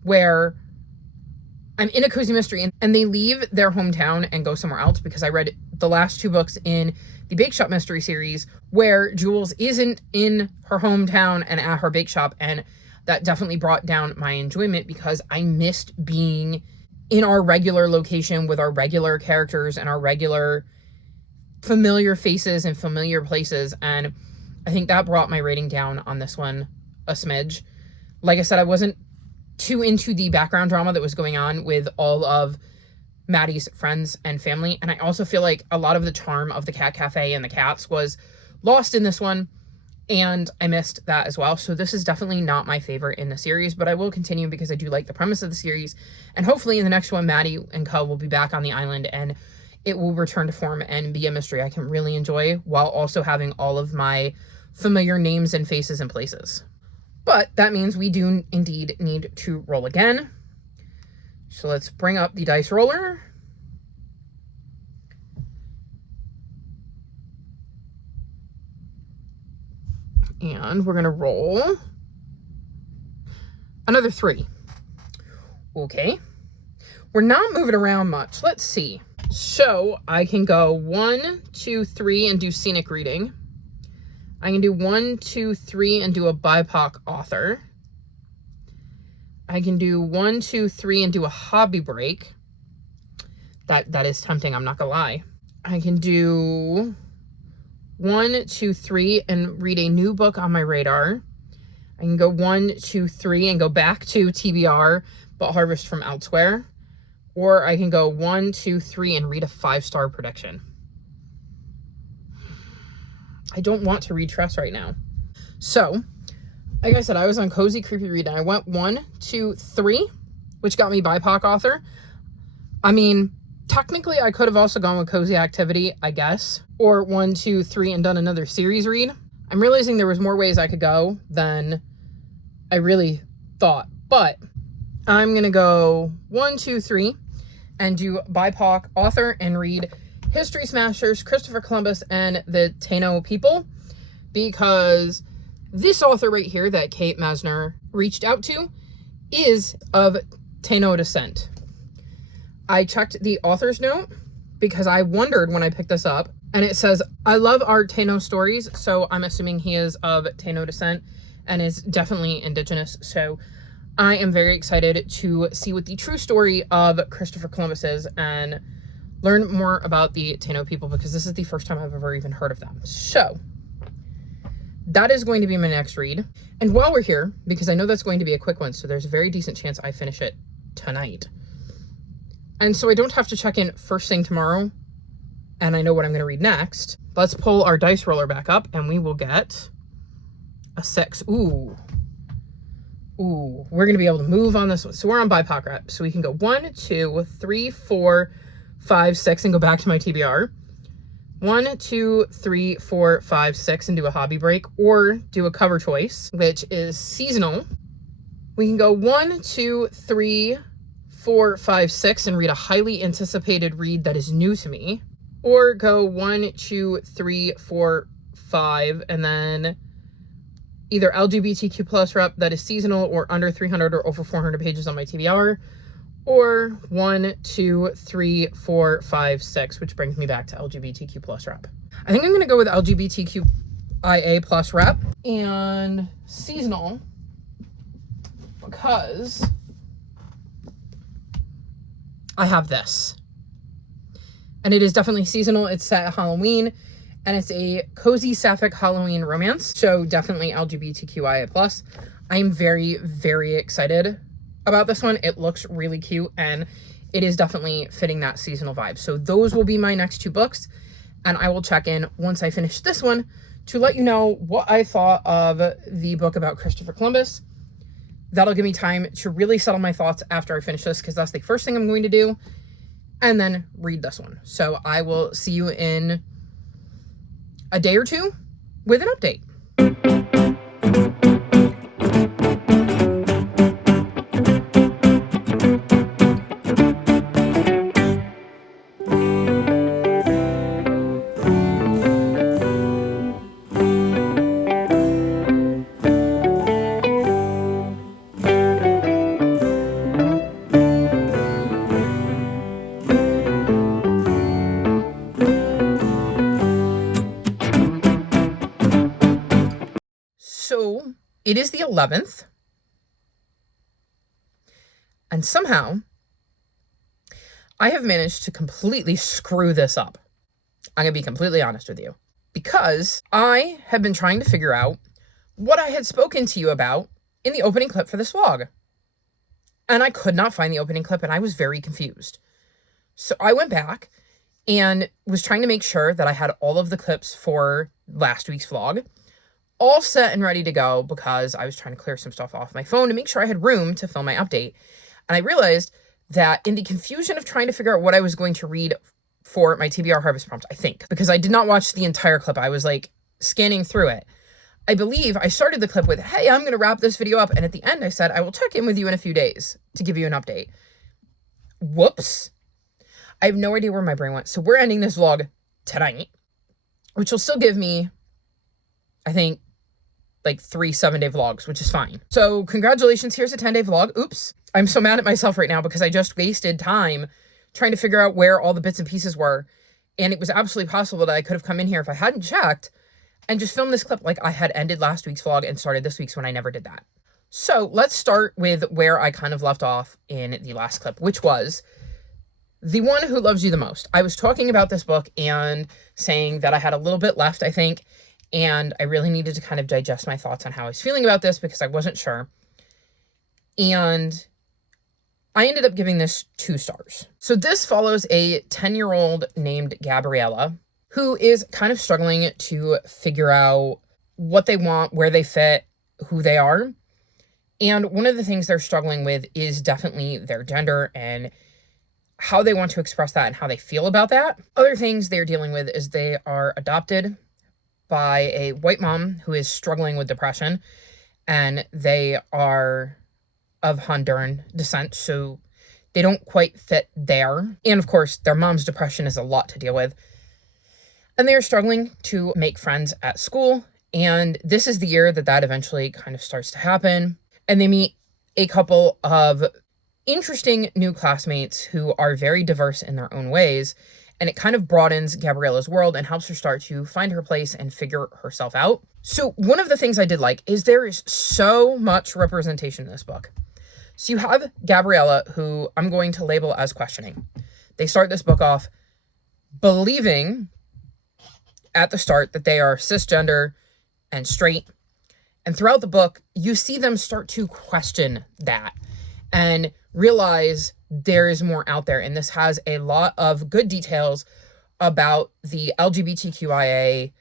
where I'm in a cozy mystery and they leave their hometown and go somewhere else, because I read the last 2 books in the Bake Shop mystery series where Jules isn't in her hometown and at her bake shop, and that definitely brought down my enjoyment because I missed being in our regular location with our regular characters and our regular familiar faces and familiar places, and I think that brought my rating down on this one a smidge. Like I said, I wasn't too into the background drama that was going on with all of Maddie's friends and family, and I also feel like a lot of the charm of the cat cafe and the cats was lost in this one, and I missed that as well. So this is definitely not my favorite in the series, but I will continue because I do like the premise of the series, and hopefully in the next one Maddie and co will be back on the island and it will return to form and be a mystery I can really enjoy while also having all of my familiar names and faces and places. But that means we do indeed need to roll again. So let's bring up the dice roller. And we're going to roll another 3. Okay. We're not moving around much. Let's see. So I can go 1, 2, 3 and do scenic reading. I can do 1, 2, 3 and do a BIPOC author. I can do 1, 2, 3 and do a hobby break. That is tempting, I'm not gonna lie. I can do 1, 2, 3 and read a new book on my radar. I can go 1, 2, 3 and go back to TBR, but harvest from elsewhere. Or I can go 1, 2, 3 and read a 5-star prediction. I don't want to read Tress right now. So, like I said, I was on Cozy Creepy Read and I went 1, 2, 3, which got me BIPOC author. I mean, technically I could have also gone with Cozy Activity, I guess. Or 1, 2, 3 and done another series read. I'm realizing there was more ways I could go than I really thought. But I'm going to go 1, 2, 3 and do BIPOC author and read History Smashers, Christopher Columbus, and the Taino People, because this author right here that Kate Mesner reached out to is of Taino descent. I checked the author's note because I wondered when I picked this up, and it says, I love our Taino stories, so I'm assuming he is of Taino descent and is definitely indigenous, so I am very excited to see what the true story of Christopher Columbus is and learn more about the Taino people, because this is the first time I've ever even heard of them. So that is going to be my next read. And while we're here, because I know that's going to be a quick one, so there's a very decent chance I finish it tonight. And so I don't have to check in first thing tomorrow, and I know what I'm going to read next. Let's pull our dice roller back up, and we will get a 6. Ooh, we're going to be able to move on this one. So we're on BIPOC rep. So we can go 1, 2, 3, 4, 5, 6 and go back to my TBR. 1, 2, 3, 4, 5, 6 and do a hobby break, or do a cover choice, which is seasonal. We can go 1, 2, 3, 4, 5, 6 and read a highly anticipated read that is new to me, or go 1, 2, 3, 4, 5 and then either LGBTQ plus rep that is seasonal or under 300 or over 400 pages on my TBR, or 1, 2, 3, 4, 5, 6, which brings me back to LGBTQ plus rep. I think I'm going to go with LGBTQIA plus rep and seasonal, because I have this. And it is definitely seasonal. It's set at Halloween, and it's a cozy sapphic Halloween romance. So definitely LGBTQIA plus. I am very, very excited about this one. It looks really cute, and it is definitely fitting that seasonal vibe. So those will be my next 2 books, and I will check in once I finish this one to let you know what I thought of the book about Christopher Columbus. That'll give me time to really settle my thoughts after I finish this, because that's the first thing I'm going to do, and then read this one. So I will see you in a day or 2 with an update. So it is the 11th, and somehow I have managed to completely screw this up. I'm going to be completely honest with you, because I have been trying to figure out what I had spoken to you about in the opening clip for this vlog, and I could not find the opening clip, and I was very confused. So I went back and was trying to make sure that I had all of the clips for last week's vlog all set and ready to go, because I was trying to clear some stuff off my phone to make sure I had room to film my update. And I realized that in the confusion of trying to figure out what I was going to read for my TBR Harvest prompt, I think, because I did not watch the entire clip, I was like scanning through it. I believe I started the clip with, hey, I'm going to wrap this video up. And at the end I said, I will check in with you in a few days to give you an update. Whoops. I have no idea where my brain went. So we're ending this vlog tonight, which will still give me, I think, like 3 7-day vlogs, which is fine. So congratulations, here's a 10-day vlog. Oops. I'm so mad at myself right now because I just wasted time trying to figure out where all the bits and pieces were. And it was absolutely possible that I could have come in here if I hadn't checked and just filmed this clip like I had ended last week's vlog and started this week's when I never did that. So let's start with where I kind of left off in the last clip, which was The One Who Loves You the Most. I was talking about this book and saying that I had a little bit left, I think, and I really needed to kind of digest my thoughts on how I was feeling about this because I wasn't sure. And I ended up giving this 2 stars. So this follows a 10-year-old named Gabriella who is kind of struggling to figure out what they want, where they fit, who they are. And one of the things they're struggling with is definitely their gender and how they want to express that and how they feel about that. Other things they're dealing with is they are adopted by a white mom who is struggling with depression, and they are of Honduran descent, so they don't quite fit there. And of course, their mom's depression is a lot to deal with. And they are struggling to make friends at school, and this is the year that eventually kind of starts to happen. And they meet a couple of interesting new classmates who are very diverse in their own ways, and it kind of broadens Gabriella's world and helps her start to find her place and figure herself out. So one of the things I did like is there is so much representation in this book. So you have Gabriella, who I'm going to label as questioning. They start this book off believing at the start that they are cisgender and straight. And throughout the book, you see them start to question that and realize there is more out there. And this has a lot of good details about the LGBTQIA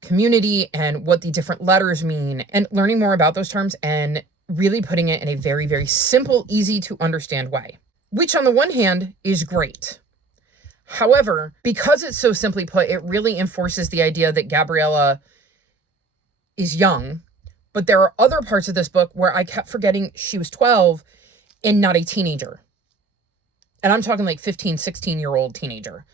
community and what the different letters mean, and learning more about those terms and really putting it in a very, very simple, easy to understand way, which on the one hand is great. However, because it's so simply put, it really enforces the idea that Gabriella is young. But there are other parts of this book where I kept forgetting she was 12 and not a teenager. And I'm talking like 15, 16-year-old teenager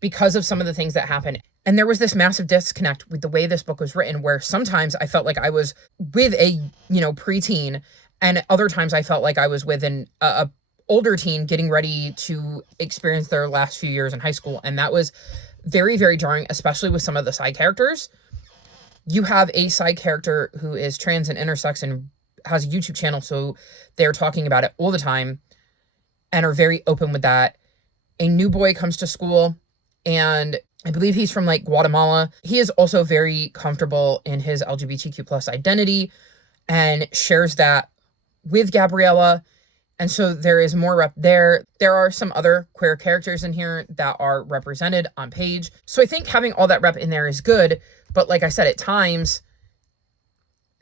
because of some of the things that happened. And there was this massive disconnect with the way this book was written, where sometimes I felt like I was with a, preteen, and other times I felt like I was with a older teen getting ready to experience their last few years in high school. And that was very, very jarring, especially with some of the side characters. You have a side character who is trans and intersex and has a YouTube channel, so they're talking about it all the time and are very open with that. A new boy comes to school, and I believe he's from like Guatemala. He is also very comfortable in his LGBTQ plus identity and shares that with Gabriella. And so there is more rep there. There are some other queer characters in here that are represented on page. So I think having all that rep in there is good. But like I said, at times,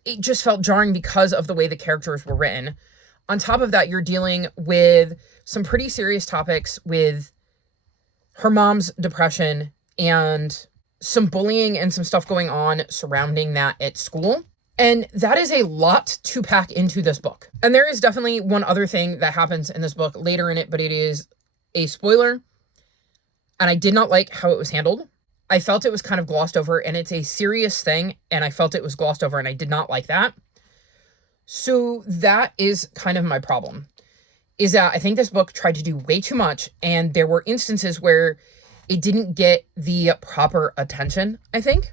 it just felt jarring because of the way the characters were written. On top of that, you're dealing with some pretty serious topics with her mom's depression and some bullying and some stuff going on surrounding that at school. And that is a lot to pack into this book. And there is definitely one other thing that happens in this book later in it, but it is a spoiler. And I did not like how it was handled. I felt it was kind of glossed over, and it's a serious thing, and I felt it was glossed over, and I did not like that. So that is kind of my problem, is that I think this book tried to do way too much, and there were instances where it didn't get the proper attention, I think.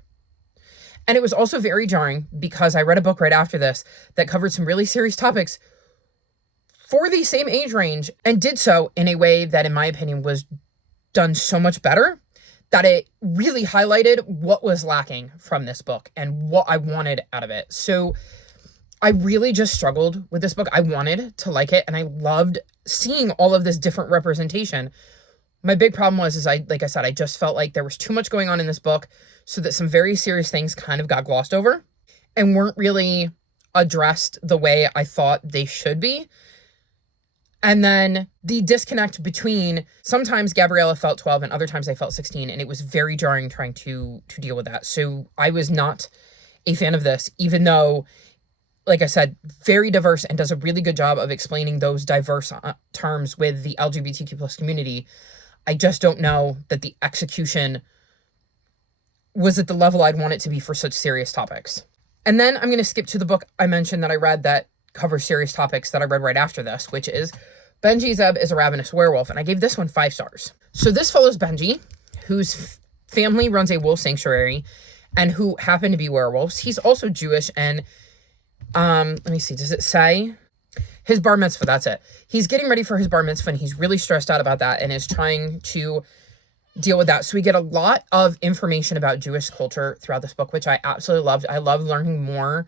And it was also very jarring because I read a book right after this that covered some really serious topics for the same age range and did so in a way that, in my opinion, was done so much better, that it really highlighted what was lacking from this book and what I wanted out of it. So I really just struggled with this book. I wanted to like it, and I loved seeing all of this different representation. My big problem was, like I said, I just felt like there was too much going on in this book, so that some very serious things kind of got glossed over and weren't really addressed the way I thought they should be. And then the disconnect between, sometimes Gabriella felt 12 and other times I felt 16, and it was very jarring trying to deal with that. So I was not a fan of this, even though, like I said, very diverse and does a really good job of explaining those diverse terms with the LGBTQ plus community. I just don't know that the execution was at the level I'd want it to be for such serious topics. And then I'm going to skip to the book I mentioned that I read that covers serious topics that I read right after this, which is Benji Zeb is a Ravenous Werewolf. And I gave this one 5 stars. So this follows Benji, whose family runs a wolf sanctuary and who happen to be werewolves. He's also Jewish, and let me see, does it say? His bar mitzvah, that's it. He's getting ready for his bar mitzvah, and he's really stressed out about that and is trying to deal with that. So we get a lot of information about Jewish culture throughout this book, which I absolutely loved. I love learning more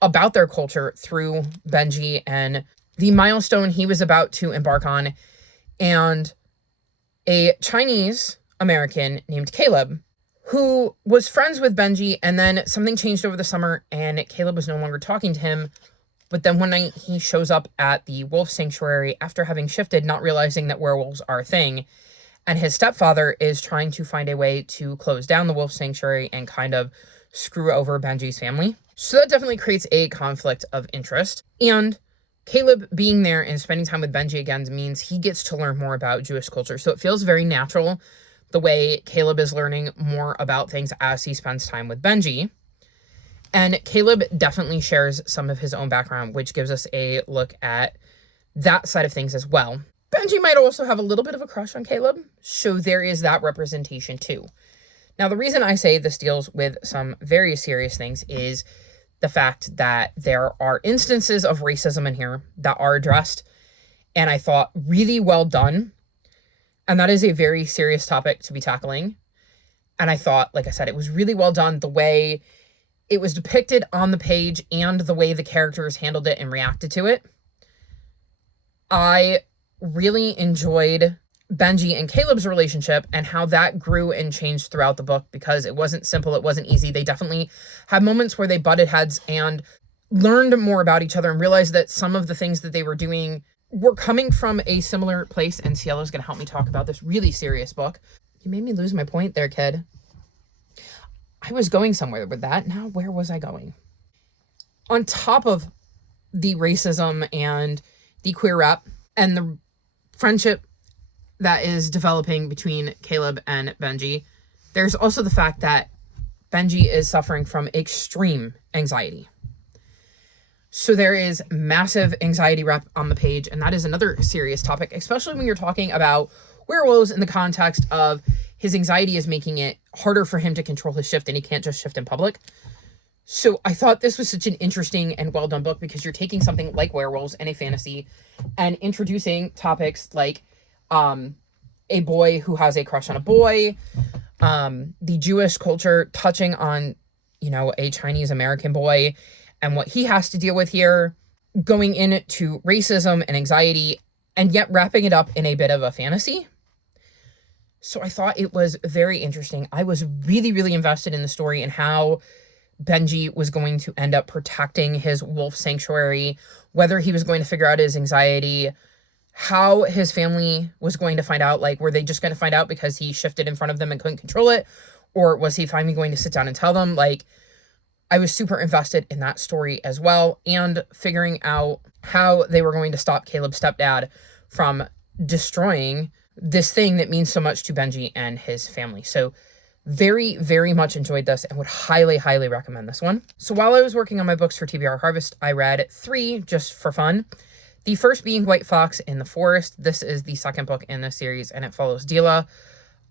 about their culture through Benji and the milestone he was about to embark on. And a Chinese American named Caleb, who was friends with Benji, and then something changed over the summer and Caleb was no longer talking to him. But then one night he shows up at the wolf sanctuary after having shifted, not realizing that werewolves are a thing. And his stepfather is trying to find a way to close down the wolf sanctuary and kind of screw over Benji's family. So that definitely creates a conflict of interest. And Caleb being there and spending time with Benji again means he gets to learn more about Jewish culture. So it feels very natural the way Caleb is learning more about things as he spends time with Benji. And Caleb definitely shares some of his own background, which gives us a look at that side of things as well. Benji might also have a little bit of a crush on Caleb, so there is that representation too. Now, the reason I say this deals with some very serious things is the fact that there are instances of racism in here that are addressed, and I thought really well done. And that is a very serious topic to be tackling. And I thought, like I said, it was really well done, the way it was depicted on the page and the way the characters handled it and reacted to it. I really enjoyed Benji and Caleb's relationship and how that grew and changed throughout the book, because it wasn't simple, it wasn't easy. They definitely had moments where they butted heads and learned more about each other and realized that some of the things that they were doing were coming from a similar place. And Cielo's going to help me talk about this really serious book. You made me lose my point there, kid. I was going somewhere with that. Now, where was I going? On top of the racism and the queer rep and the friendship that is developing between Caleb and Benji, there's also the fact that Benji is suffering from extreme anxiety. So there is massive anxiety rep on the page, and that is another serious topic, especially when you're talking about werewolves in the context of his anxiety is making it harder for him to control his shift, and he can't just shift in public. So I thought this was such an interesting and well done book, because you're taking something like werewolves and a fantasy and introducing topics like a boy who has a crush on a boy, the Jewish culture touching on, a Chinese American boy and what he has to deal with here, going into racism and anxiety, and yet wrapping it up in a bit of a fantasy. So I thought it was very interesting. I was really, really invested in the story and how Benji was going to end up protecting his wolf sanctuary, whether he was going to figure out his anxiety, how his family was going to find out. Like, were they just going to find out because he shifted in front of them and couldn't control it? Or was he finally going to sit down and tell them? Like, I was super invested in that story as well, and figuring out how they were going to stop Caleb's stepdad from destroying this thing that means so much to Benji and his family. So very, very much enjoyed this and would highly, highly recommend this one. So while I was working on my books for TBR Harvest, I read 3 just for fun. The first being White Fox in the Forest. This is the second book in the series, and it follows Dila,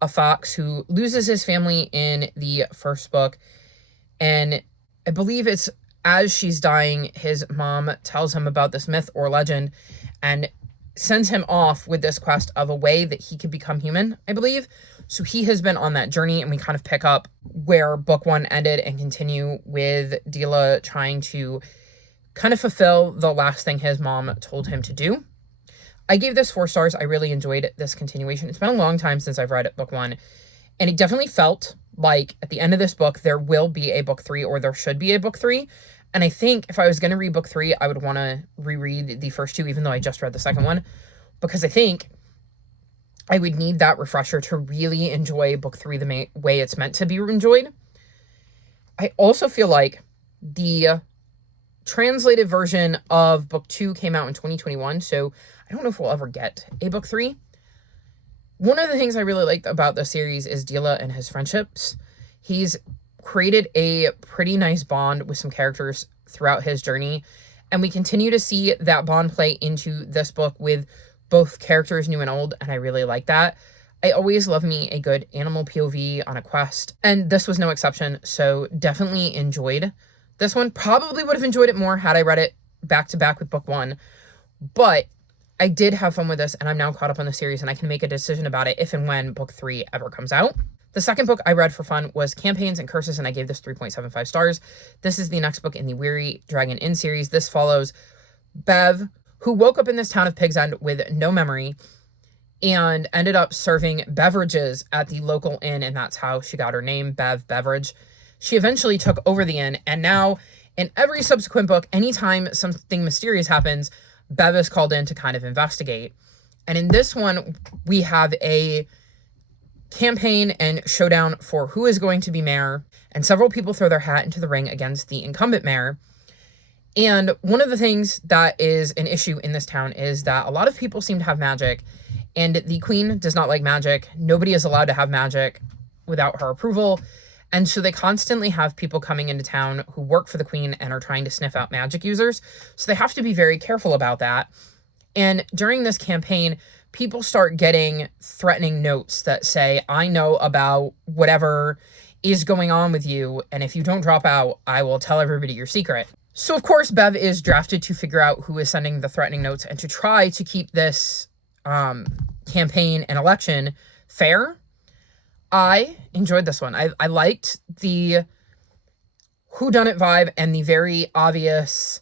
a fox who loses his family in the first book. And I believe it's as she's dying, his mom tells him about this myth or legend and sends him off with this quest of a way that he could become human, I believe. So he has been on that journey, and we kind of pick up where book 1 ended and continue with Dila trying to kind of fulfill the last thing his mom told him to do. I gave this 4 stars. I really enjoyed this continuation. It's been a long time since I've read book 1, and it definitely felt like at the end of this book, there will be a book 3, or there should be a book 3. And I think if I was going to read book 3, I would want to reread the first 2, even though I just read the second one, because I think I would need that refresher to really enjoy book 3 the way it's meant to be enjoyed. I also feel like the translated version of book 2 came out in 2021, so I don't know if we'll ever get a book 3. One of the things I really liked about the series is Dila and his friendships. He's created a pretty nice bond with some characters throughout his journey, and we continue to see that bond play into this book with both characters new and old, and I really like that. I always love me a good animal POV on a quest, and this was no exception, so definitely enjoyed this one. Probably would have enjoyed it more had I read it back to back with book 1, but I did have fun with this, and I'm now caught up on the series, and I can make a decision about it if and when book 3 ever comes out. The second book I read for fun was Campaigns and Curses, and I gave this 3.75 stars. This is the next book in the Weary Dragon Inn series. This follows Bev, who woke up in this town of Pig's End with no memory and ended up serving beverages at the local inn, and that's how she got her name, Bev Beverage. She eventually took over the inn, and now in every subsequent book, anytime something mysterious happens, Bev is called in to kind of investigate. And in this one, we have a campaign and showdown for who is going to be mayor, and several people throw their hat into the ring against the incumbent mayor. And one of the things that is an issue in this town is that a lot of people seem to have magic, and the queen does not like magic. Nobody is allowed to have magic without her approval. And so they constantly have people coming into town who work for the queen and are trying to sniff out magic users. So they have to be very careful about that. And during this campaign, people start getting threatening notes that say, I know about whatever is going on with you, and if you don't drop out, I will tell everybody your secret. So of course, Bev is drafted to figure out who is sending the threatening notes and to try to keep this campaign and election fair. I enjoyed this one. I liked the whodunit vibe and the very obvious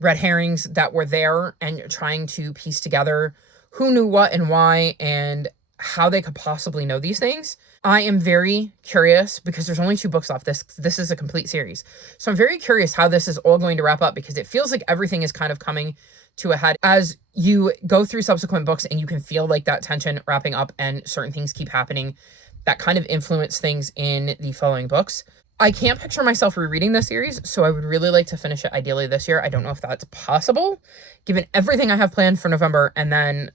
red herrings that were there, and trying to piece together who knew what and why and how they could possibly know these things. I am very curious because there's only 2 books left. This is a complete series. So I'm very curious how this is all going to wrap up, because it feels like everything is kind of coming to a head as you go through subsequent books, and you can feel like that tension wrapping up and certain things keep happening that kind of influence things in the following books. I can't picture myself rereading this series, so I would really like to finish it ideally this year. I don't know if that's possible, given everything I have planned for November and then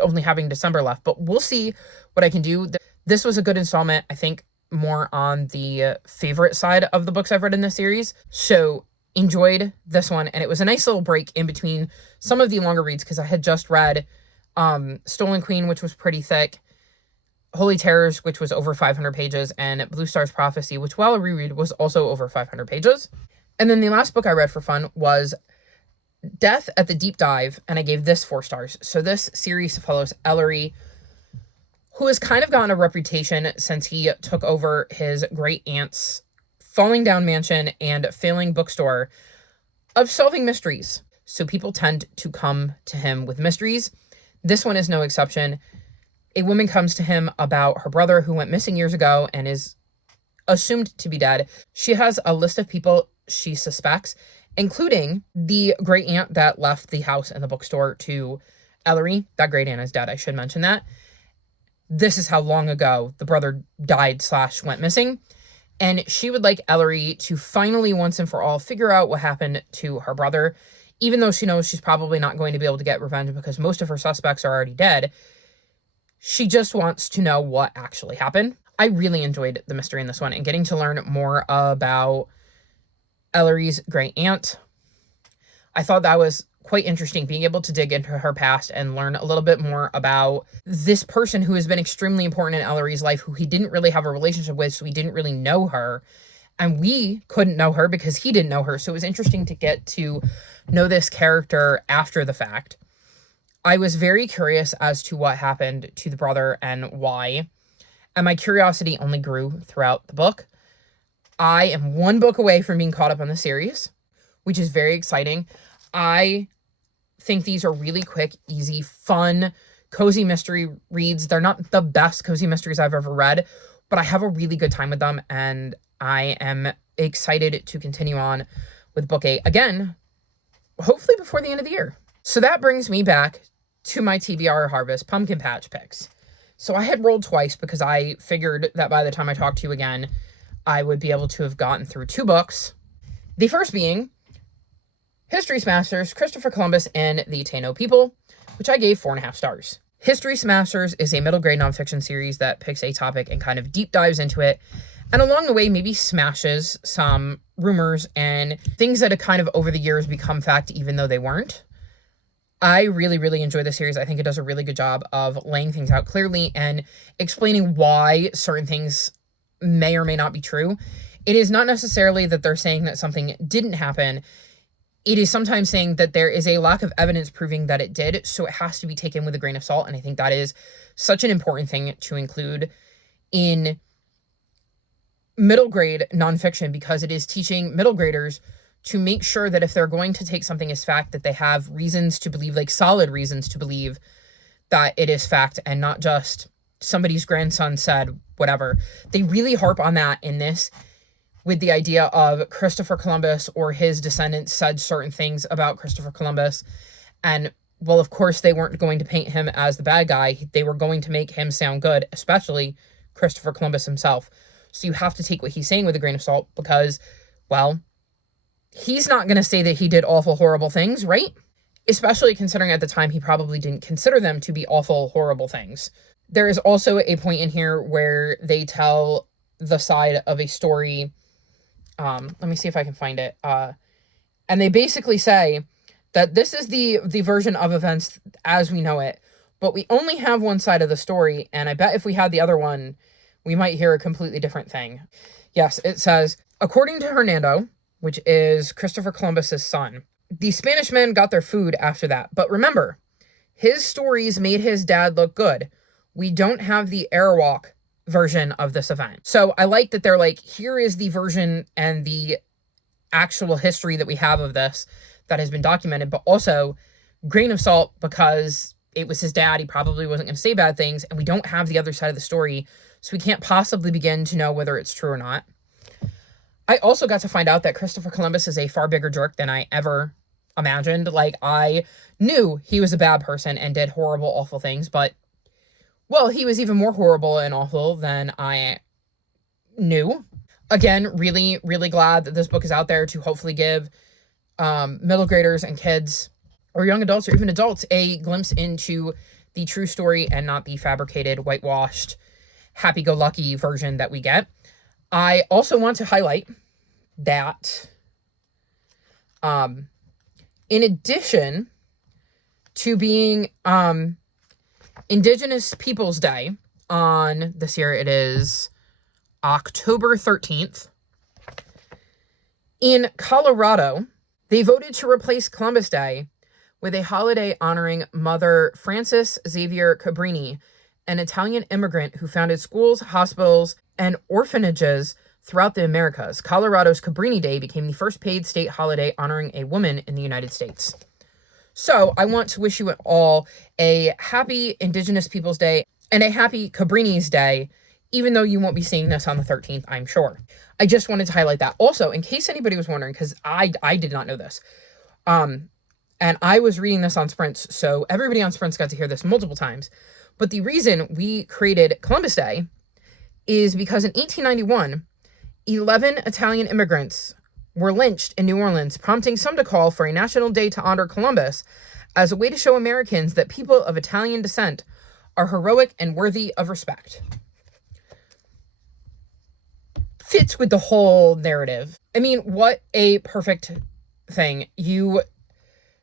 only having December left, but we'll see what I can do. This was a good installment, I think more on the favorite side of the books I've read in this series, so enjoyed this one, and it was a nice little break in between some of the longer reads, because I had just read Stolen Queen, which was pretty thick, Holy Terrors, which was over 500 pages, and Blue Star's Prophecy, which while a reread was also over 500 pages. And then the last book I read for fun was Death at the Deep Dive, and I gave this 4 stars. So this series follows Ellery, who has kind of gotten a reputation since he took over his great aunt's falling down mansion and failing bookstore of solving mysteries. So people tend to come to him with mysteries. This one is no exception. A woman comes to him about her brother who went missing years ago and is assumed to be dead. She has a list of people she suspects, including the great aunt that left the house and the bookstore to Ellery. That great aunt is dead, I should mention that. This is how long ago the brother died / went missing. And she would like Ellery to finally, once and for all, figure out what happened to her brother, even though she knows she's probably not going to be able to get revenge because most of her suspects are already dead. She just wants to know what actually happened. I really enjoyed the mystery in this one, and getting to learn more about Ellery's great aunt. I thought that was quite interesting, being able to dig into her past and learn a little bit more about this person who has been extremely important in Ellery's life, who he didn't really have a relationship with, so he didn't really know her. And we couldn't know her because he didn't know her. So it was interesting to get to know this character after the fact. I was very curious as to what happened to the brother and why, and my curiosity only grew throughout the book. I am 1 book away from being caught up on the series, which is very exciting. I think these are really quick, easy, fun, cozy mystery reads. They're not the best cozy mysteries I've ever read, but I have a really good time with them, and I am excited to continue on with book 8 again, hopefully before the end of the year. So that brings me back to my TBR Harvest pumpkin patch picks. So I had rolled twice because I figured that by the time I talked to you again, I would be able to have gotten through 2 books. The first being History Smashers, Christopher Columbus and the Taino People, which I gave 4.5 stars. History Smashers is a middle grade nonfiction series that picks a topic and kind of deep dives into it. and along the way maybe smashes some rumors and things that have kind of over the years become fact even though they weren't. I really, really enjoy the series. I think it does a really good job of laying things out clearly and explaining why certain things may or may not be true. It is not necessarily that they're saying that something didn't happen. It is sometimes saying that there is a lack of evidence proving that it did, so it has to be taken with a grain of salt. And I think that is such an important thing to include in middle grade nonfiction, because it is teaching middle graders to make sure that if they're going to take something as fact, that they have reasons to believe, like solid reasons to believe that it is fact and not just somebody's grandson said whatever. They really harp on that in this, with the idea of Christopher Columbus or his descendants said certain things about Christopher Columbus. And, well, of course, they weren't going to paint him as the bad guy. They were going to make him sound good, especially Christopher Columbus himself. So you have to take what he's saying with a grain of salt because, well, he's not going to say that he did awful, horrible things, right? Especially considering at the time he probably didn't consider them to be awful, horrible things. There is also a point in here where they tell the side of a story. Let me see if I can find it. And they basically say that this is the version of events as we know it, but we only have one side of the story, and I bet if we had the other one, we might hear a completely different thing. Yes, it says, according to Hernando, which is Christopher Columbus's son, the Spanish men got their food after that. But remember, his stories made his dad look good. We don't have the Arawak version of this event. So I like that they're like, here is the version and the actual history that we have of this that has been documented, but also grain of salt because it was his dad. He probably wasn't going to say bad things, and we don't have the other side of the story, so we can't possibly begin to know whether it's true or not. I also got to find out that Christopher Columbus is a far bigger jerk than I ever imagined. Like, I knew he was a bad person and did horrible, awful things, but, well, he was even more horrible and awful than I knew. Again, really, really glad that this book is out there to hopefully give middle graders and kids, or young adults, or even adults, a glimpse into the true story and not the fabricated, whitewashed, happy-go-lucky version that we get. I also want to highlight that in addition to being Indigenous Peoples Day on this year, it is October 13th. In Colorado, they voted to replace Columbus Day with a holiday honoring Mother Frances Xavier Cabrini, an Italian immigrant who founded schools, hospitals, and orphanages throughout the Americas. Colorado's Cabrini Day became the first paid state holiday honoring a woman in the United States. So I want to wish you all a happy Indigenous Peoples Day and a happy Cabrini's Day, even though you won't be seeing this on the 13th, I'm sure. I just wanted to highlight that. Also, in case anybody was wondering, because I did not know this, and I was reading this on Sprints, so everybody on Sprints got to hear this multiple times. But the reason we created Columbus Day is because in 1891, 11 Italian immigrants were lynched in New Orleans, prompting some to call for a national day to honor Columbus as a way to show Americans that people of Italian descent are heroic and worthy of respect. Fits with the whole narrative. I mean, what a perfect thing. You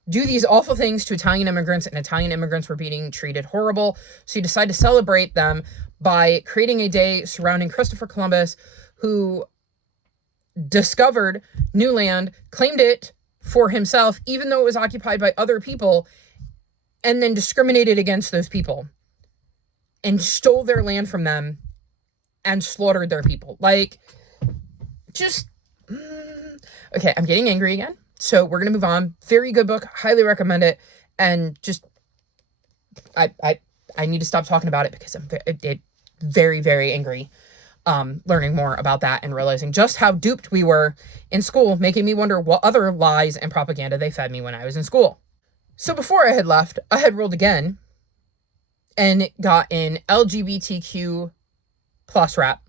do these awful things to Italian immigrants, and Italian immigrants were being treated horrible, so you decide to celebrate them by creating a day surrounding Christopher Columbus, who discovered new land, claimed it for himself, even though it was occupied by other people, and then discriminated against those people and stole their land from them and slaughtered their people. Like, just... Okay, I'm getting angry again. So we're going to move on. Very good book. Highly recommend it. And just, I need to stop talking about it because I'm very, very angry. Learning more about that and realizing just how duped we were in school, making me wonder what other lies and propaganda they fed me when I was in school. So before I had left, I had rolled again and got an LGBTQ plus wrap.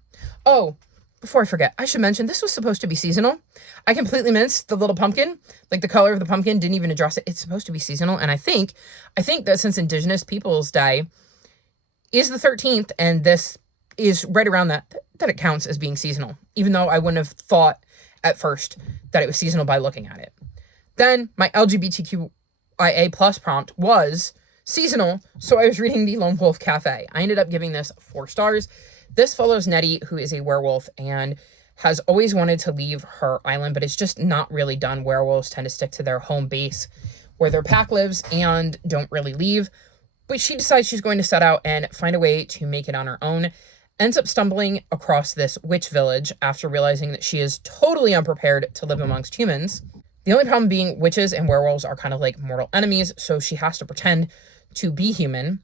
Oh, before I forget, I should mention this was supposed to be seasonal. I completely missed the little pumpkin. Like, the color of the pumpkin, didn't even address it. It's supposed to be seasonal. And I think that since Indigenous Peoples Day is the 13th and this is right around that it counts as being seasonal, even though I wouldn't have thought at first that it was seasonal by looking at it. Then my LGBTQIA plus prompt was seasonal, so I was reading The Lone Wolf Cafe. I ended up giving this 4 stars. This follows Nettie, who is a werewolf and has always wanted to leave her island, but it's just not really done. Werewolves tend to stick to their home base where their pack lives and don't really leave. But she decides she's going to set out and find a way to make it on her own. Ends up stumbling across this witch village after realizing that she is totally unprepared to live amongst humans. The only problem being witches and werewolves are kind of like mortal enemies, so she has to pretend to be human.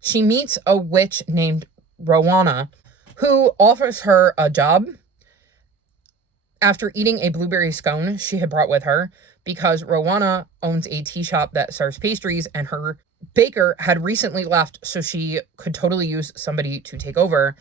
She meets a witch named Rowana, who offers her a job after eating a blueberry scone she had brought with her, because Rowana owns a tea shop that serves pastries and her baker had recently left, so she could totally use somebody to take over.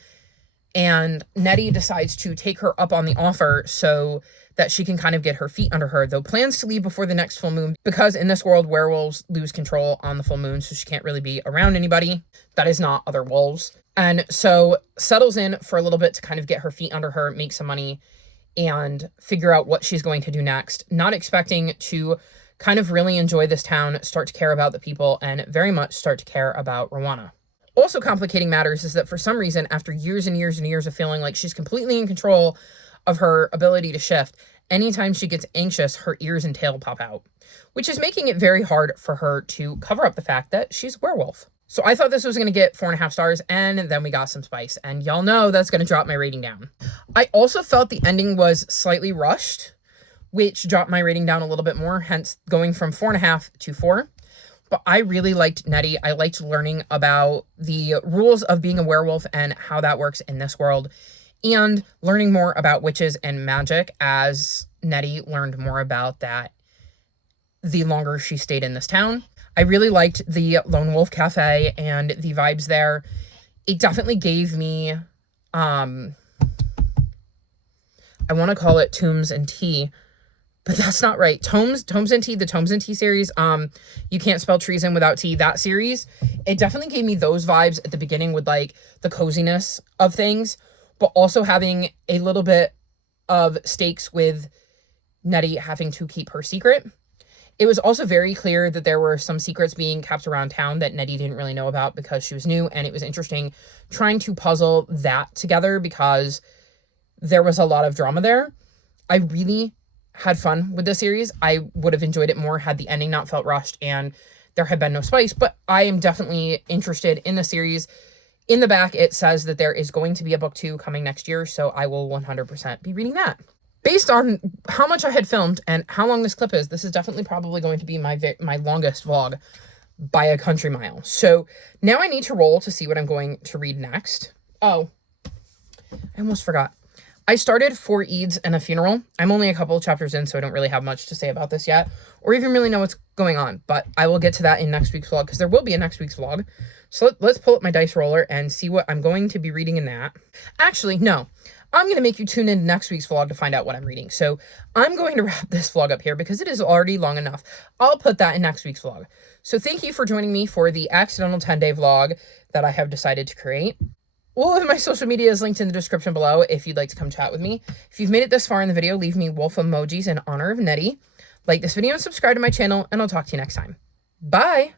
And Nettie decides to take her up on the offer so that she can kind of get her feet under her, though plans to leave before the next full moon, because in this world, werewolves lose control on the full moon, so she can't really be around anybody that is not other wolves. And so settles in for a little bit to kind of get her feet under her, make some money, and figure out what she's going to do next. Not expecting to kind of really enjoy this town, start to care about the people, and very much start to care about Rowana. Also complicating matters is that for some reason, after years and years and years of feeling like she's completely in control of her ability to shift, anytime she gets anxious, her ears and tail pop out, which is making it very hard for her to cover up the fact that she's a werewolf. So I thought this was going to get 4.5 stars, and then we got some spice, and y'all know that's going to drop my rating down. I also felt the ending was slightly rushed, which dropped my rating down a little bit more, hence going from 4.5 to 4. But I really liked Nettie. I liked learning about the rules of being a werewolf and how that works in this world, and learning more about witches and magic as Nettie learned more about that the longer she stayed in this town. I really liked the Lone Wolf Cafe and the vibes there. It definitely gave me, I want to call it Tombs and Tea, but that's not right. Tomes and Tea, the Tomes and Tea series, You Can't Spell Treason Without Tea, that series, it definitely gave me those vibes at the beginning with like the coziness of things, but also having a little bit of stakes with Nettie having to keep her secret. It was also very clear that there were some secrets being kept around town that Nettie didn't really know about because she was new, and it was interesting trying to puzzle that together because there was a lot of drama there. I really had fun with this series. I would have enjoyed it more had the ending not felt rushed and there had been no spice, but I am definitely interested in the series. In the back, it says that there is going to be a book 2 coming next year, so I will 100% be reading that. Based on how much I had filmed and how long this clip is, this is definitely probably going to be my longest vlog by a country mile. So now I need to roll to see what I'm going to read next. Oh, I almost forgot. I started 4 Eids and a Funeral. I'm only a couple of chapters in, so I don't really have much to say about this yet, or even really know what's going on, but I will get to that in next week's vlog, because there will be a next week's vlog. So let's pull up my dice roller and see what I'm going to be reading in that. Actually, no. I'm going to make you tune in next week's vlog to find out what I'm reading. So I'm going to wrap this vlog up here because it is already long enough. I'll put that in next week's vlog. So thank you for joining me for the accidental 10-day vlog that I have decided to create. All of my social media is linked in the description below if you'd like to come chat with me. If you've made it this far in the video, leave me wolf emojis in honor of Nettie. Like this video and subscribe to my channel, and I'll talk to you next time. Bye!